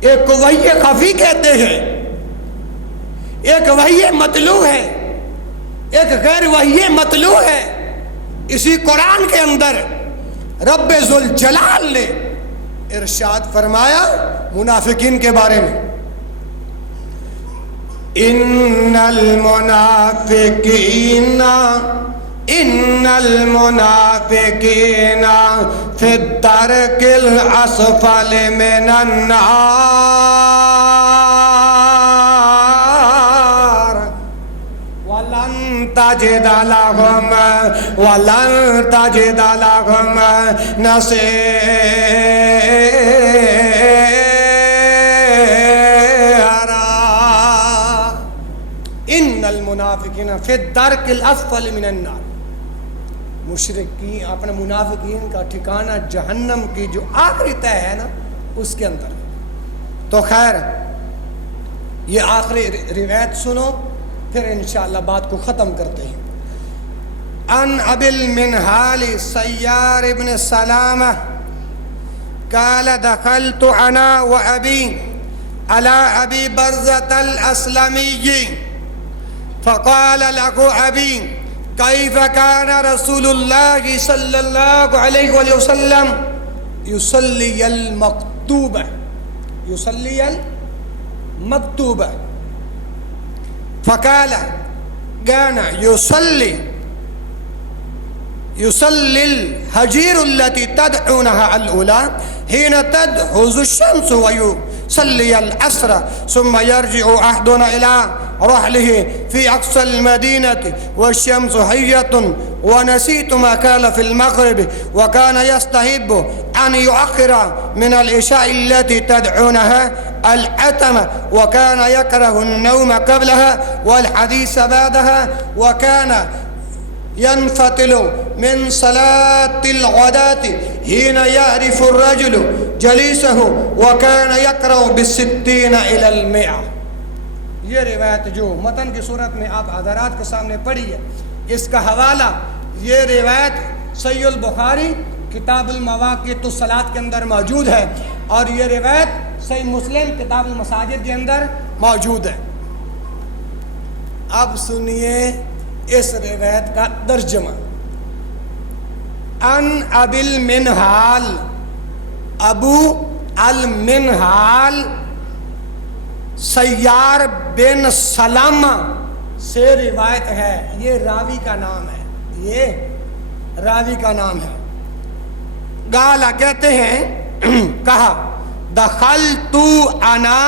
ایک کو وحی خفی کہتے ہیں، ایک وحی مطلوع ہے، ایک غیر وحی مطلوع ہے۔ اسی قرآن کے اندر رب ذوالجلال نے ارشاد فرمایا منافقین کے بارے میں، ان المنافقین فی الدرک الاسفل من النار ولن تجد لهم نصیرا۔ ان المنافقین فی الدرک الاسفل من النار، مشرکین اپنے منافقین کا ٹھکانہ جہنم کی جو آخری تہ ہے نا اس کے اندر۔ تو خیر یہ آخری روایت سنو، پھر انشاءاللہ بات کو ختم کرتے ہیں۔ ان ابی المنہال سیار ابن سلامہ قال دخلت انا وابی على ابی برزۃ الاسلمی فقال له ابی کیف کان رسول اللہ صلی اللہ علیہ وآلہ وسلم یصلی المکتوبہ فقال كان يصلي الهجير التي تدعونها الأولى حين تدحض الشمس ويصلي العصر ثم يرجع أحدنا إلى رحله في أقصى المدينة والشمس حية ونسيت ما قال في المغرب وكان يستحب أن يؤخر من العشاء التي تدعونها العتمة وكان يكره النوم قبلها والحديث بعدها وكان ينفتل من صلاة الغداة حين يعرف الرجل جليسه وكان يقرأ بالستين إلى المئة۔ یہ روایت جو متن کی صورت میں آپ حضرات کے سامنے پڑھی ہے، اس کا حوالہ یہ روایت صحیح البخاری کتاب المواقیت الصلاۃ کے اندر موجود ہے، اور یہ روایت صحیح مسلم کتاب المساجد کے اندر موجود ہے۔ اب سنیے اس روایت کا ترجمہ. ان ابی المنہال، ابو المنہال سیار بن سلامہ سے روایت ہے. یہ راوی کا نام ہے، یہ راوی کا نام ہے. گالا کہتے ہیں کہا دخلتو انا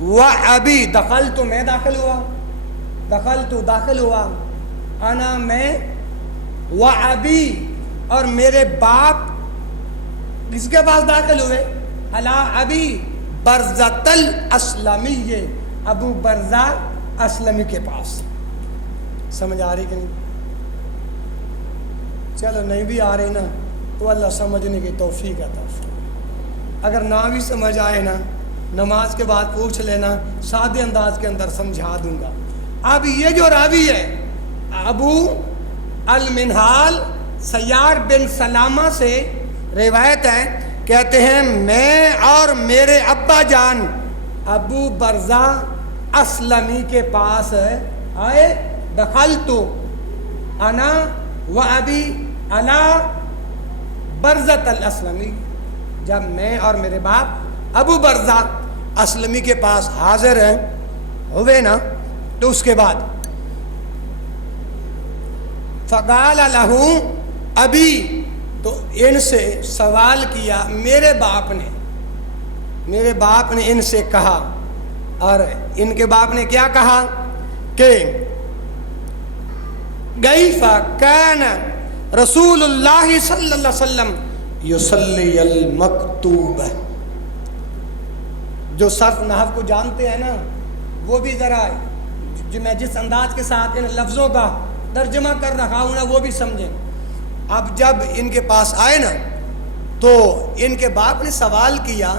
و ابی، دخلتو میں داخل ہوا، دخلتو داخل ہوا، انا میں، و ابی اور میرے باپ کس کے پاس داخل ہوئے؟ علی ابی برزۃ الاسلمی، ابو برزہ اسلمی کے پاس. سمجھ آ رہی کہ نہیں؟ چلو نہیں بھی آ رہی نا تو اللہ سمجھنے کی توفیق عطا فرمائے. اگر نہ بھی سمجھ آئے نا نماز کے بعد پوچھ لینا، سادے انداز کے اندر سمجھا دوں گا. اب یہ جو راوی ہے ابو المنہال سیار بن سلامہ سے روایت ہے، کہتے ہیں میں اور میرے ابا جان ابو برزہ اسلمی کے پاس آئے. دخلتو انا و ابی علی برزۃ الاسلمی، جب میں اور میرے باپ ابو برزہ اسلمی کے پاس حاضر ہیں ہوئے نا، تو اس کے بعد فقال لہ ابی، تو ان سے سوال کیا میرے باپ نے ان سے کہا، اور ان کے باپ نے کیا کہا کہ کیف کان رسول اللہ صلی اللہ علیہ وسلم یصلی المکتوب. جو صرف نحو کو جانتے ہیں نا وہ بھی ذرا جو میں جس انداز کے ساتھ ان لفظوں کا ترجمہ کر رہا ہوں نا وہ بھی سمجھیں. اب جب ان کے پاس آئے نا تو ان کے باپ نے سوال کیا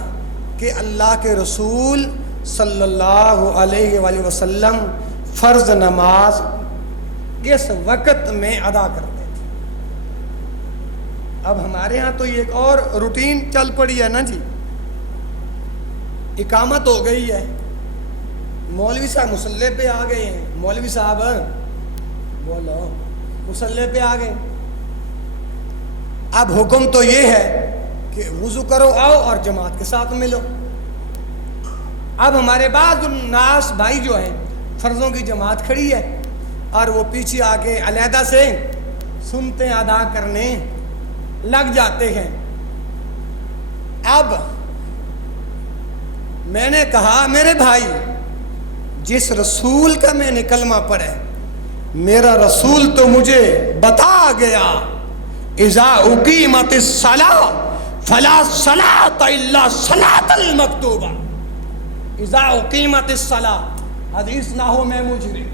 کہ اللہ کے رسول صلی اللہ علیہ وآلہ وسلم فرض نماز کس وقت میں ادا کرتے تھے. اب ہمارے ہاں تو یہ ایک اور روٹین چل پڑی ہے نا جی، اقامت ہو گئی ہے، مولوی صاحب مصلی پہ آ گئے ہیں، مولوی صاحب بولو مصلی پہ آ گئے. اب حکم تو یہ ہے کہ وضو کرو آؤ اور جماعت کے ساتھ ملو. اب ہمارے بعض الناس بھائی جو ہیں فرضوں کی جماعت کھڑی ہے اور وہ پیچھے آ کے علیحدہ سے سنتے ادا کرنے لگ جاتے ہیں. اب میں نے کہا میرے بھائی جس رسول کا میں نے کلمہ پڑھا میرا رسول تو مجھے بتا گیا اذا اقیمت الصلاۃ فلا صلاۃ الا صلاۃ المکتوبہ. اذا اقیمت الصلاۃ، حدیث نہ ہو میں مجرم،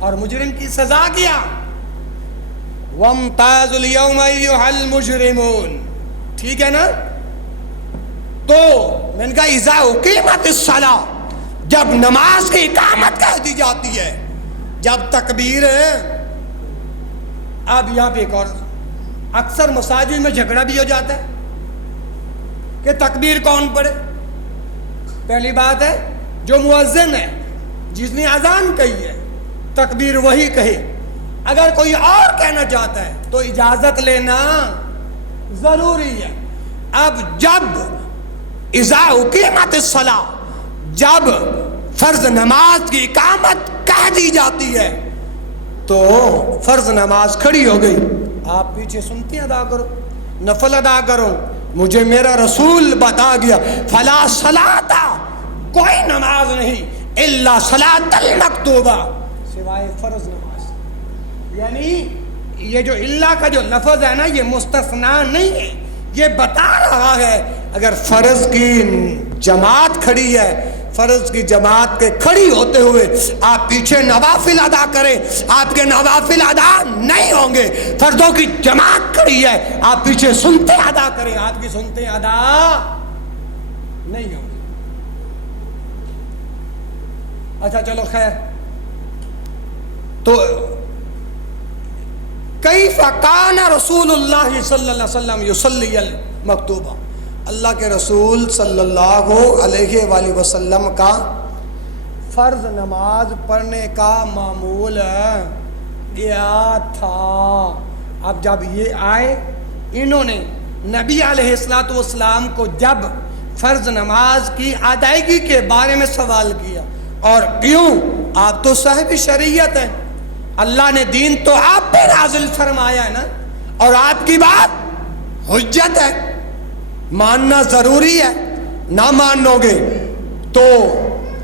اور مجرم کی سزا کیا وامتاز اليوم ایھا المجرمون. ٹھیک ہے نا؟ تو میں نے کہا اذا اقیمت الصلاۃ، جب نماز کی اقامت کہہ دی جاتی ہے، جب تکبیر ہے. اب یہاں پہ ایک اور اکثر مساجد میں جھگڑا بھی ہو جاتا ہے کہ تکبیر کون پڑھے. پہلی بات ہے جو مؤذن ہے جس نے اذان کہی ہے تکبیر وہی کہے. اگر کوئی اور کہنا چاہتا ہے تو اجازت لینا ضروری ہے. اب جب اذا اقیمت الصلاۃ، جب فرض نماز کی اقامت کہہ دی جاتی ہے تو فرض نماز کھڑی ہو گئی، آپ پیچھے سنتی ادا کرو، نفل ادا کرو. مجھے میرا رسول بتا گیا فلا صلاۃ، کوئی نماز نہیں الا صلاۃ المکتوبہ، سوائے فرض نماز. یعنی یہ جو اللہ کا جو لفظ ہے نا یہ مستثنا نہیں ہے، یہ بتا رہا ہے اگر فرض کی جماعت کھڑی ہے، فرض کی جماعت کے کھڑی ہوتے ہوئے آپ پیچھے نوافل ادا کریں، آپ کے نوافل ادا نہیں ہوں گے. فرضوں کی جماعت کھڑی ہے، آپ پیچھے سنتے ادا کریں، آپ کی سنتے ادا نہیں ہوں گے. اچھا چلو خیر. تو کیف کان رسول اللہ صلی اللہ علیہ وسلم یصلی المکتوبہ، اللہ کے رسول صلی اللہ علیہ وآلہ وسلم کا فرض نماز پڑھنے کا معمول گیا تھا۔ اب جب یہ آئے، انہوں نے نبی علیہ السلام کو جب فرض نماز کی ادائیگی کے بارے میں سوال کیا، اور کیوں؟ آپ تو صاحب شریعت ہیں، اللہ نے دین تو آپ پہ نازل فرمایا ہے نا، اور آپ کی بات حجت ہے، ماننا ضروری ہے، نہ مانو گے تو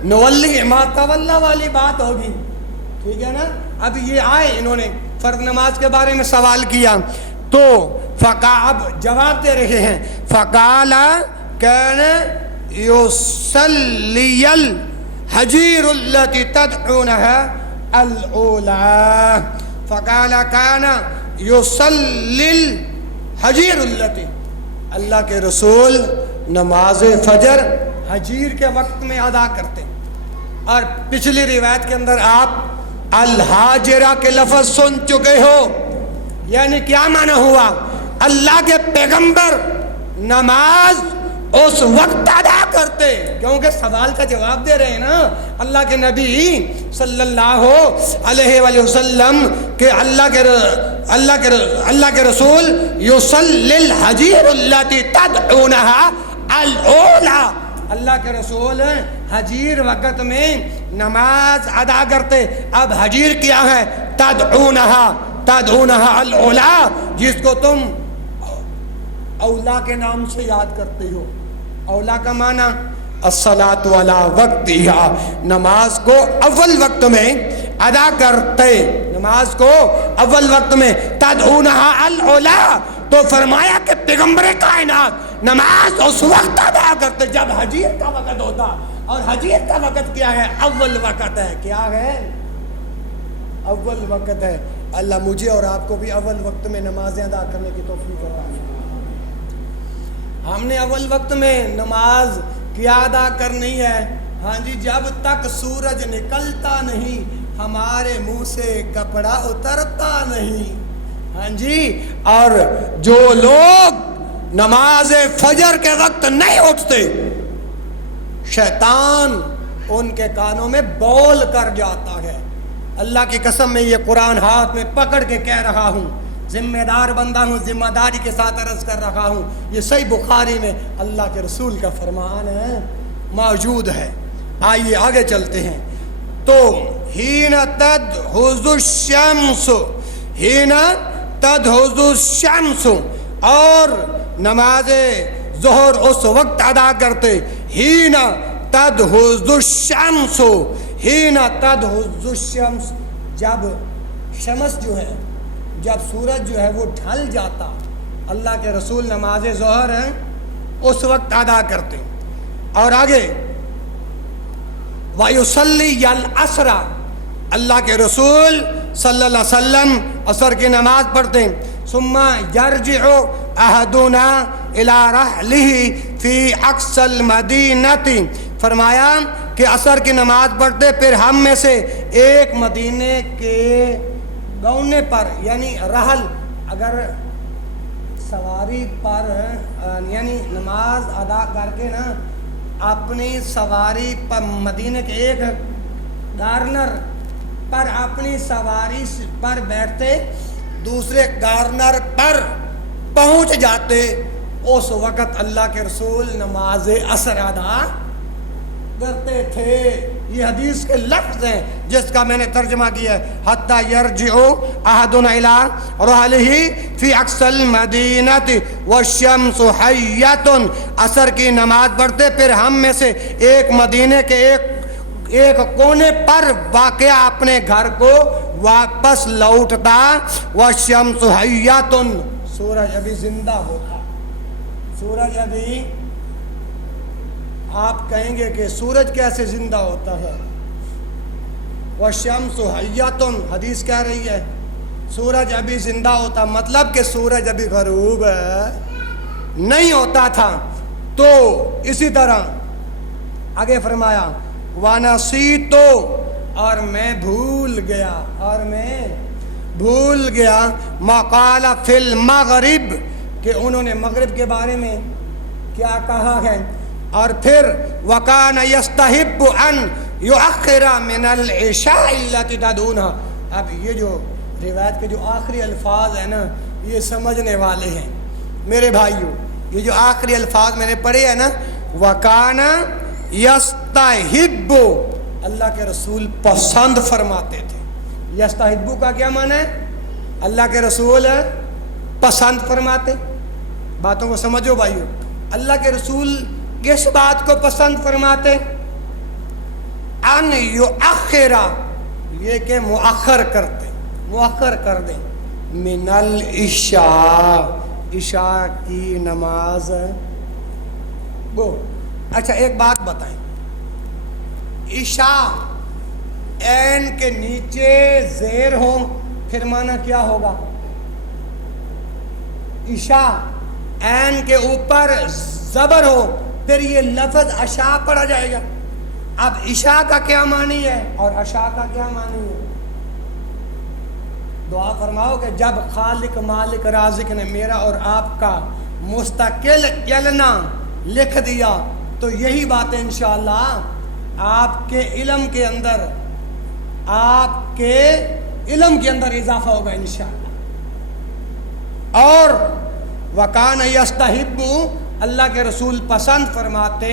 نولی ما تولا والی بات ہوگی، ٹھیک ہے نا۔ اب یہ آئے، انہوں نے فرض نماز کے بارے میں سوال کیا تو اب جواب دے رہے ہیں، فقال کان یصلی الحجیر التی تدعونها الاولی، فقال کان یصلی الحجیر التی، اللہ کے رسول نماز فجر حجیر کے وقت میں ادا کرتے، اور پچھلی روایت کے اندر آپ الحاجرہ کے لفظ سن چکے ہو، یعنی کیا معنی ہوا؟ اللہ کے پیغمبر نماز اس وقت ادا کرتے، کیونکہ سوال کا جواب دے رہے ہیں نا اللہ کے نبی صلی اللہ علیہ وآلہ وسلم کہ اللہ کے رسول یصلی الحجیر التی تدعونها الاولی، اللہ کے رسول حجیر وقت میں نماز ادا کرتے۔ اب حجیر کیا ہے؟ تدعونها الاولی، جس کو تم اولا کے نام سے یاد کرتے ہو۔ اولا کا معنی الصلاۃ علی وقتها، نماز کو اول وقت میں ادا کرتے، نماز کو اول وقت میں تدعونها الاولی، تو فرمایا کہ پیغمبر کائنات نماز اس وقت ادا کرتے جب حجیر کا وقت ہوتا، اور حجیر کا وقت کیا ہے؟ اول وقت ہے۔ کیا ہے؟ اول وقت ہے۔ اللہ مجھے اور آپ کو بھی اول وقت میں نمازیں ادا کرنے کی توفیق عطا فرمائے۔ ہم نے اول وقت میں نماز کیا ادا کرنی ہے؟ ہاں جی، جب تک سورج نکلتا نہیں ہمارے منہ سے کپڑا اترتا نہیں، ہاں جی۔ اور جو لوگ نماز فجر کے وقت نہیں اٹھتے، شیطان ان کے کانوں میں بول کر جاتا ہے۔ اللہ کی قسم میں یہ قرآن ہاتھ میں پکڑ کے کہہ رہا ہوں، ذمہ دار بندہ ہوں، ذمہ داری کے ساتھ عرض کر رہا ہوں، یہ صحیح بخاری میں اللہ کے رسول کا فرمان ہے، موجود ہے۔ آئیے آگے چلتے ہیں۔ تو حین تدحض الشمس، حین تدحض الشمس، اور نماز ظہر اس وقت ادا کرتے، حین تدحض الشمس، حین تدحض الشمس، جب شمس جو ہے، جب سورج جو ہے وہ ڈھل جاتا، اللہ کے رسول نماز ظہر ہیں اس وقت ادا کرتے۔ اور آگے وَيُصَلِّي الْعَصْرَ، اللہ کے رسول صلی اللہ علیہ وسلم عصر کی نماز پڑھتے ہیں۔ ثم يرجع احدنا الى رحله في اقصى المدینہ، فرمایا کہ عصر کی نماز پڑھتے، پھر ہم میں سے ایک مدینے کے گونے پر، یعنی رحل، اگر سواری پر یعنی نماز ادا کر کے نا اپنی سواری پر مدینے کے ایک گارنر پر اپنی سواری پر بیٹھتے، دوسرے گارنر پر پہنچ جاتے، اس وقت اللہ کے رسول نماز عصر ادا کرتے تھے۔ یہ حدیث کے لفظ ہیں جس کا میں نے ترجمہ کیا ہے، حتی یرجع احدنا الی رحلہ فی اقصی المدینہ والشمس حیۃ، عصر کی نماز پڑھتے، پھر ہم میں سے ایک مدینے کے ایک کونے پر واقع اپنے گھر کو واپس لوٹتا، والشمس حیۃ، سورج ابھی زندہ ہوتا، سورج ابھی، آپ کہیں گے کہ سورج کیسے زندہ ہوتا ہے؟ والشمس حیۃ، حدیث کہہ رہی ہے سورج ابھی زندہ ہوتا، مطلب کہ سورج ابھی غروب نہیں ہوتا تھا۔ تو اسی طرح آگے فرمایا وَنَسِیتُ، اور میں بھول گیا، مَا قَالَ فِی الْمَغْرِبِ، کہ انہوں نے مغرب کے بارے میں کیا کہا ہے۔ اور پھر وَكَانَ يَسْتَحِبُّ أَنْ یؤخر من العشاء التي تدعونها. اب یہ جو روایت کے جو آخری الفاظ ہیں نا یہ سمجھنے والے ہیں میرے بھائیوں. یہ جو آخری الفاظ میں نے پڑھے ہیں نا وَكَانَ يَسْتَحِبُّ, اللہ کے رسول پسند فرماتے تھے. یستحبو کا کیا معنی ہے؟ اللہ کے رسول پسند فرماتے. باتوں کو سمجھو بھائیو. اللہ کے رسول کس بات کو پسند فرماتے؟ ان یؤخر, یہ کہ مؤخر کرتے, مؤخر کر دیں, من العشاء, عشاء کی نماز وہ. اچھا ایک بات بتائیں, عشاء عین کے نیچے زیر ہو پھر معنی کیا ہوگا؟ عشاء عین کے اوپر زبر ہو پھر یہ لفظ عشاء پڑھا جائے گا. اب عشاء کا کیا معنی ہے اور عشاء کا کیا معنی ہے؟ دعا فرماؤ کہ جب خالق مالک رازق نے میرا اور آپ کا مستقل چلنا لکھ دیا تو یہی باتیں انشاءاللہ آپ کے علم کے اندر اضافہ ہوگا انشاءاللہ. اور وَكَانَ يَسْتَحِبُّ, اللہ کے رسول پسند فرماتے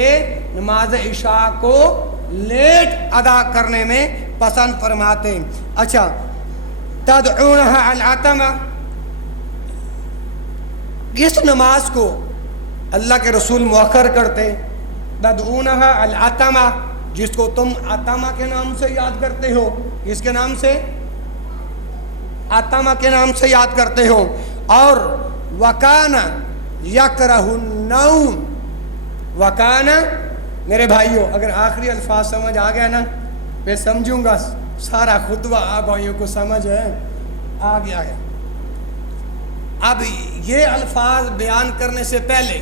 نماز عشاء کو لیٹ ادا کرنے میں پسند فرماتے. اچھا تدعونها العتمہ, اس نماز کو اللہ کے رسول مؤخر کرتے. تدعونها العتمہ, جس کو تم عتمہ کے نام سے یاد کرتے ہو, اس کے نام سے عتمہ کے نام سے یاد کرتے ہو. اور وَكَانَ يَكْرَهُ النَّوْمَ, وَكَانَ, میرے بھائیوں اگر آخری الفاظ سمجھ آ گیا نا میں سمجھوں گا سارا خطبہ آپ بھائیوں کو سمجھ ہے آ گیا ہے. اب یہ الفاظ بیان کرنے سے پہلے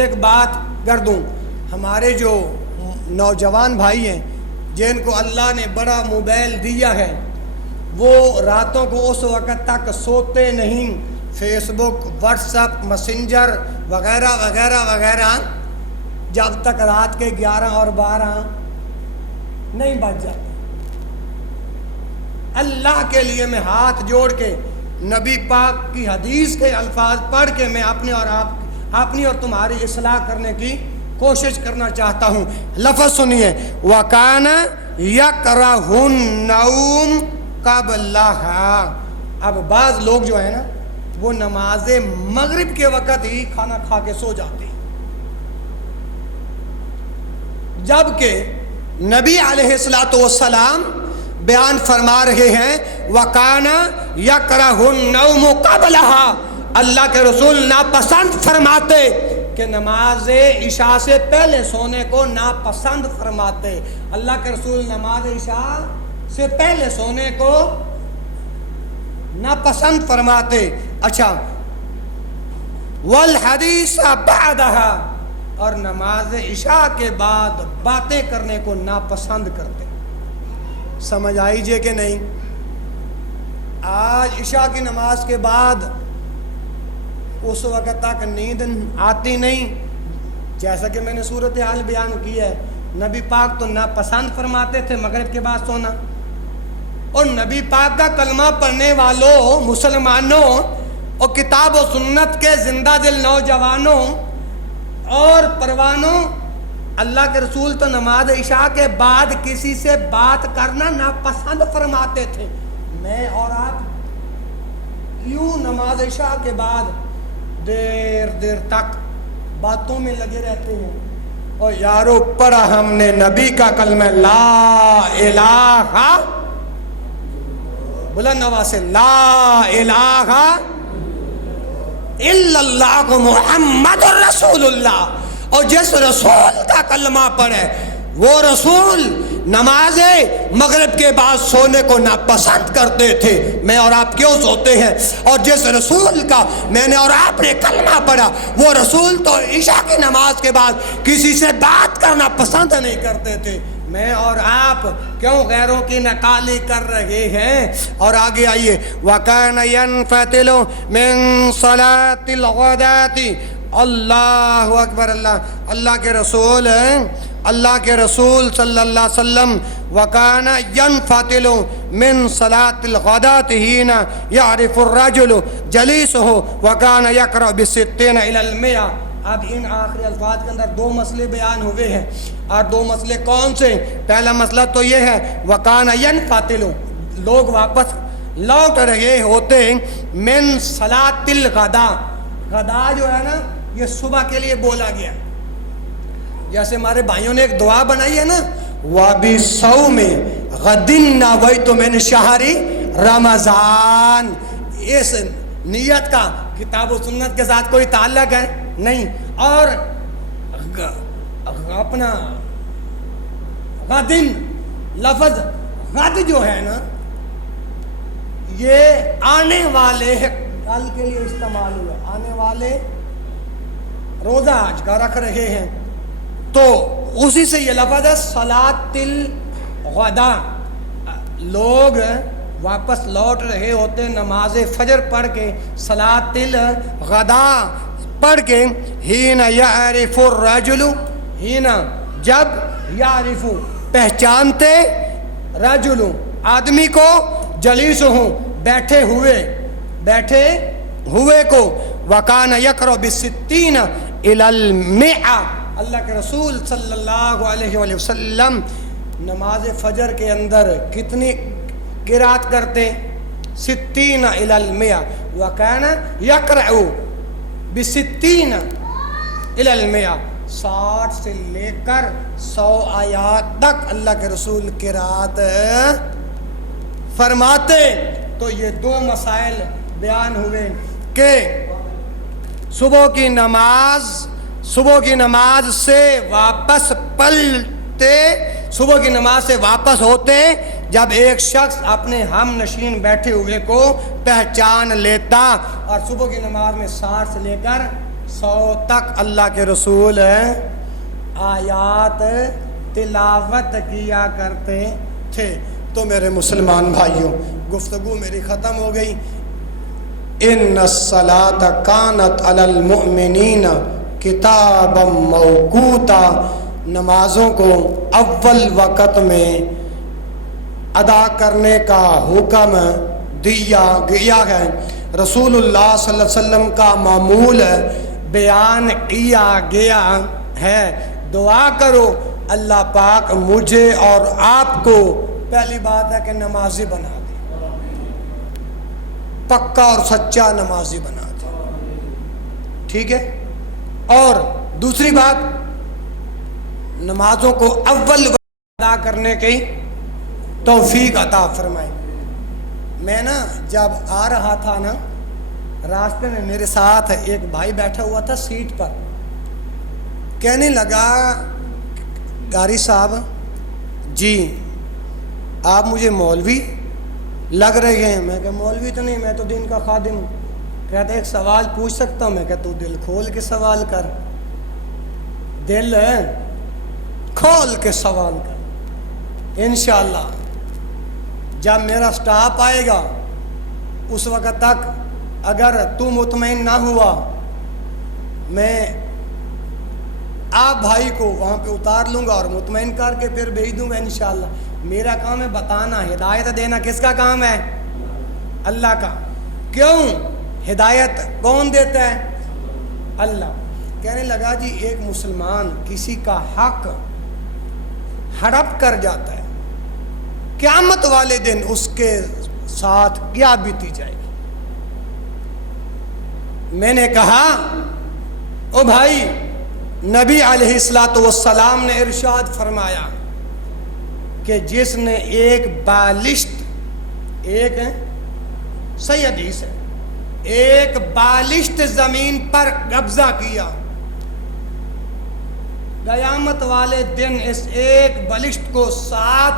ایک بات کر دوں. ہمارے جو نوجوان بھائی ہیں جن کو اللہ نے بڑا موبائل دیا ہے وہ راتوں کو اس وقت تک سوتے نہیں, فیس بک, واٹس ایپ, میسنجر وغیرہ وغیرہ وغیرہ, جب تک رات کے 11 اور 12 نہیں بج جاتے. اللہ کے لیے میں ہاتھ جوڑ کے نبی پاک کی حدیث کے الفاظ پڑھ کے میں اپنی اور تمہاری اصلاح کرنے کی کوشش کرنا چاہتا ہوں. لفظ سنیے, وَكَانَ يَكْرَهُ النَّوْمَ قَبْلَهَا. اب بعض لوگ جو ہیں نا وہ نماز مغرب کے وقت ہی کھانا کھا کے سو جاتے ہیں, جبکہ نبی علیہ السلام بیان فرما رہے ہیں وَكَانَ يَكْرَهُ النَّوْمُ قَبْلَهَا, اللہ کے رسول ناپسند فرماتے کہ نماز عشاء سے پہلے سونے کو ناپسند فرماتے. اللہ کے رسول نماز عشاء سے پہلے سونے کو ناپسند فرماتے. اچھا والحدیث بعدها, اور نماز عشاء کے بعد باتیں کرنے کو ناپسند کرتے. سمجھ آئیجے کہ نہیں؟ آج عشاء کی نماز کے بعد اس وقت تک نیند آتی نہیں, جیسا کہ میں نے صورتحال بیان کی ہے. نبی پاک تو ناپسند فرماتے تھے مغرب کے بعد سونا, اور نبی پاک کا کلمہ پڑھنے والوں مسلمانوں اور کتاب و سنت کے زندہ دل نوجوانوں اور پروانوں, اللہ کے رسول تو نماز عشاء کے بعد کسی سے بات کرنا ناپسند فرماتے تھے. میں اور آپ یوں نماز عشاء کے بعد دیر دیر تک باتوں میں لگے رہتے ہیں. اور یارو پڑھا ہم نے نبی کا کلمہ لا الہ, بلند آواز سے لا الہ الا اللہ محمد رسول اللہ. اور جس رسول کا کلمہ پڑھے وہ رسول نماز مغرب کے بعد سونے کو ناپسند کرتے تھے. میں اور آپ کیوں سوتے ہیں؟ اور جس رسول کا میں نے اور آپ نے کلمہ پڑھا وہ رسول تو عشاء کی نماز کے بعد کسی سے بات کرنا پسند نہیں کرتے تھے. میں اور آپ کیوں غیروں کی نقالی کر رہے ہیں؟ اور آگے آئیے, وَكَانَ يَنْفَتِلُ مِنْ صَلَاةِ الْغَدَاةِ, اللہ اکبر. اللہ کے رسول اللہ کے رسول صلی اللہ علیہ وسلم وکان ینفتل من صلاۃ الغداۃ حین یعرف الرجل جلیسہ وکان یقرأ بستین الی المئہ. اب ان آخری الفاظ کے اندر دو مسئلے بیان ہوئے ہیں، اور دو مسئلے کون سے؟ پہلا مسئلہ تو یہ ہے وکان ینفتل، لوگ واپس لوٹ رہے ہوتے من صلاۃ الغداء. غدا جو ہے نا یہ صبح کے لیے بولا گیا. جیسے ہمارے بھائیوں نے ایک دعا بنائی ہے نا، وَبِصَوْمِ غَدٍ نَوَيْتُ مِنْ شَهْرِ رمضان. اس نیت کا کتاب و سنت کے ساتھ کوئی تعلق ہے نہیں. اور اپنا غدن، لفظ غد جو ہے نا یہ آنے والے کل کے لیے استعمال ہوا. آنے والے روزہ آج کا رکھ رہے ہیں تو اسی سے یہ لفظ ہے صلاۃ الغداء. لوگ واپس لوٹ رہے ہوتے نماز فجر پڑھ کے، صلاۃ الغداء پڑھ کے. حین یعرف الرجل، حین جب، یعرف پہچانتے، رجل آدمی کو، جلیس ہوں بیٹھے ہوئے کو. وکان یقرأ بستین الی المئہ. اللہ کے رسول صلی اللہ علیہ وآلہ وسلم نماز فجر کے اندر کتنی قرات کرتے؟ 60 الی المئہ. وکان یقرأ بستین الی المئہ، 60 سے لے کر 100 آیات تک اللہ کے رسول قرات فرماتے. تو یہ دو مسائل بیان ہوئے کہ صبح کی نماز سے واپس پلٹے، صبح کی نماز سے واپس ہوتے جب ایک شخص اپنے ہم نشین بیٹھے ہوئے کو پہچان لیتا. اور صبح کی نماز میں 60 سے لے کر 100 تک اللہ کے رسول آیات تلاوت کیا کرتے تھے. تو میرے مسلمان بھائیوں، گفتگو میری ختم ہو گئی. ان الصلاۃ کانت علی المؤمنین کتابا موقوتا. نمازوں کو اول وقت میں ادا کرنے کا حکم دیا گیا ہے. رسول اللہ صلی اللہ علیہ وسلم کا معمول بیان کیا گیا ہے. دعا کرو اللہ پاک مجھے اور آپ کو، پہلی بات ہے کہ نمازی بنا دے، پکا اور سچا نمازی بنا دے، ٹھیک ہے. اور دوسری بات، نمازوں کو اول ادا کرنے کی توفیق عطا فرمائے. میں نا جب آ رہا تھا نا، راستے میں میرے ساتھ ایک بھائی بیٹھا ہوا تھا سیٹ پر. کہنے لگا قاری صاحب جی آپ مجھے مولوی لگ رہے ہیں. میں کہ مولوی تو نہیں، میں تو دین کا خادم ہوں. کہتے ایک سوال پوچھ سکتا ہوں؟ میں کہ تو دل کھول کے سوال کر، دل کھول کے سوال کر. انشاءاللہ جب میرا سٹاپ آئے گا اس وقت تک اگر تو مطمئن نہ ہوا، میں آپ بھائی کو وہاں پہ اتار لوں گا اور مطمئن کر کے پھر بھیج دوں گا انشاءاللہ. میرا کام ہے بتانا، ہدایت دینا کس کا کام ہے؟ اللہ کا. کیوں؟ ہدایت کون دیتا ہے؟ اللہ. کہنے لگا جی ایک مسلمان کسی کا حق ہڑپ کر جاتا ہے، قیامت والے دن اس کے ساتھ کیا بیتی جائے گی؟ میں نے کہا او بھائی، نبی علیہ الصلوۃ والسلام نے ارشاد فرمایا کہ جس نے ایک بالشت، ایک صحیح حدیث ہے، ایک بالشت زمین پر قبضہ کیا، قیامت والے دن اس ایک بالشت کو 7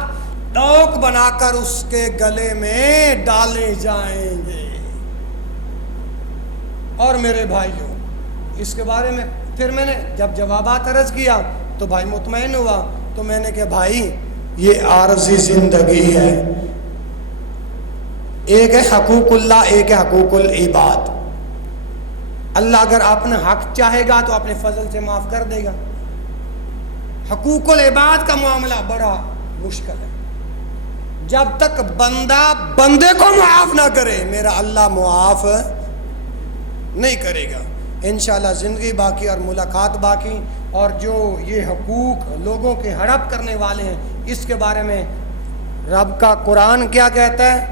ڈوک بنا کر اس کے گلے میں ڈالے جائیں گے. اور میرے بھائیوں، اس کے بارے میں پھر میں نے جب جوابات عرض کیا تو بھائی مطمئن ہوا. تو میں نے کہا بھائی یہ عارضی زندگی ہے، ایک ہے حقوق اللہ، ایک ہے حقوق العباد. اللہ اگر اپنا حق چاہے گا تو اپنے فضل سے معاف کر دے گا. حقوق العباد کا معاملہ بڑا مشکل ہے. جب تک بندہ بندے کو معاف نہ کرے میرا اللہ معاف نہیں کرے گا. انشاءاللہ زندگی باقی اور ملاقات باقی. اور جو یہ حقوق لوگوں کے ہڑپ کرنے والے ہیں اس کے بارے میں رب کا قرآن کیا کہتا ہے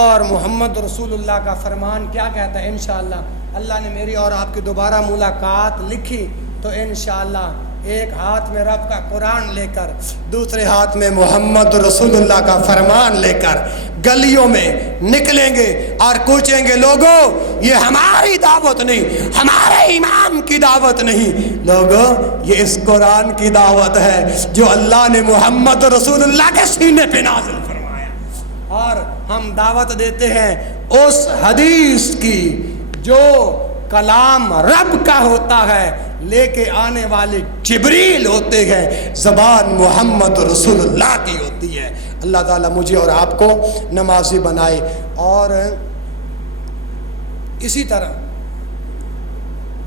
اور محمد رسول اللہ کا فرمان کیا کہتا ہے. انشاءاللہ اللہ نے میری اور آپ کی دوبارہ ملاقات لکھی تو انشاءاللہ ایک ہاتھ میں رب کا قرآن لے کر دوسرے ہاتھ میں محمد رسول اللہ کا فرمان لے کر گلیوں میں نکلیں گے اور کوچیں گے لوگوں یہ ہماری دعوت نہیں, ہمارے امام کی دعوت نہیں, لوگوں یہ اس قرآن کی دعوت ہے جو اللہ نے محمد رسول اللہ کے سینے پہ نازل فرمایا. اور ہم دعوت دیتے ہیں اس حدیث کی جو کلام رب کا ہوتا ہے, لے کے آنے والے جبریل ہوتے ہیں, زبان محمد رسول اللہ کی ہوتی ہے. اللہ تعالیٰ مجھے اور آپ کو نمازی بنائے. اور اسی طرح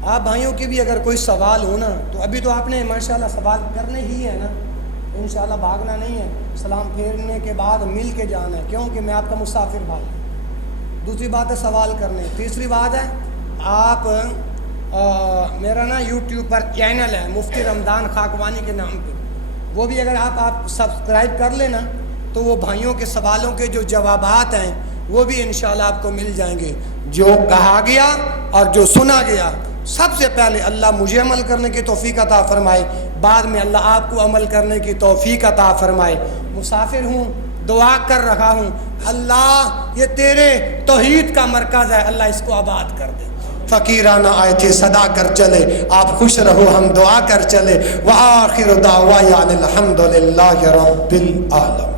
آپ بھائیوں کی بھی اگر کوئی سوال ہو نا تو ابھی تو آپ نے ماشاءاللہ سوال کرنے ہی ہے نا, انشاءاللہ بھاگنا نہیں ہے. سلام پھیرنے کے بعد مل کے جانا ہے کیونکہ میں آپ کا مسافر بھائی. دوسری بات ہے سوال کرنے. تیسری بات ہے آپ میرا نا یوٹیوب پر چینل ہے مفتی رمضان خاکوانی کے نام پہ, وہ بھی اگر آپ سبسکرائب کر لینا تو وہ بھائیوں کے سوالوں کے جو جوابات ہیں وہ بھی انشاءاللہ آپ کو مل جائیں گے. جو کہا گیا اور جو سنا گیا سب سے پہلے اللہ مجھے عمل کرنے کی توفیق عطا فرمائے, بعد میں اللہ آپ کو عمل کرنے کی توفیق عطا فرمائے. مسافر ہوں, دعا کر رہا ہوں, اللہ یہ تیرے توحید کا مرکز ہے, اللہ اس کو آباد کر دے. فقیرانہ آئے تھے صدا کر چلے, آپ خوش رہو ہم دعا کر چلے. وآخر دعوانا الحمدللہ رب العالمین.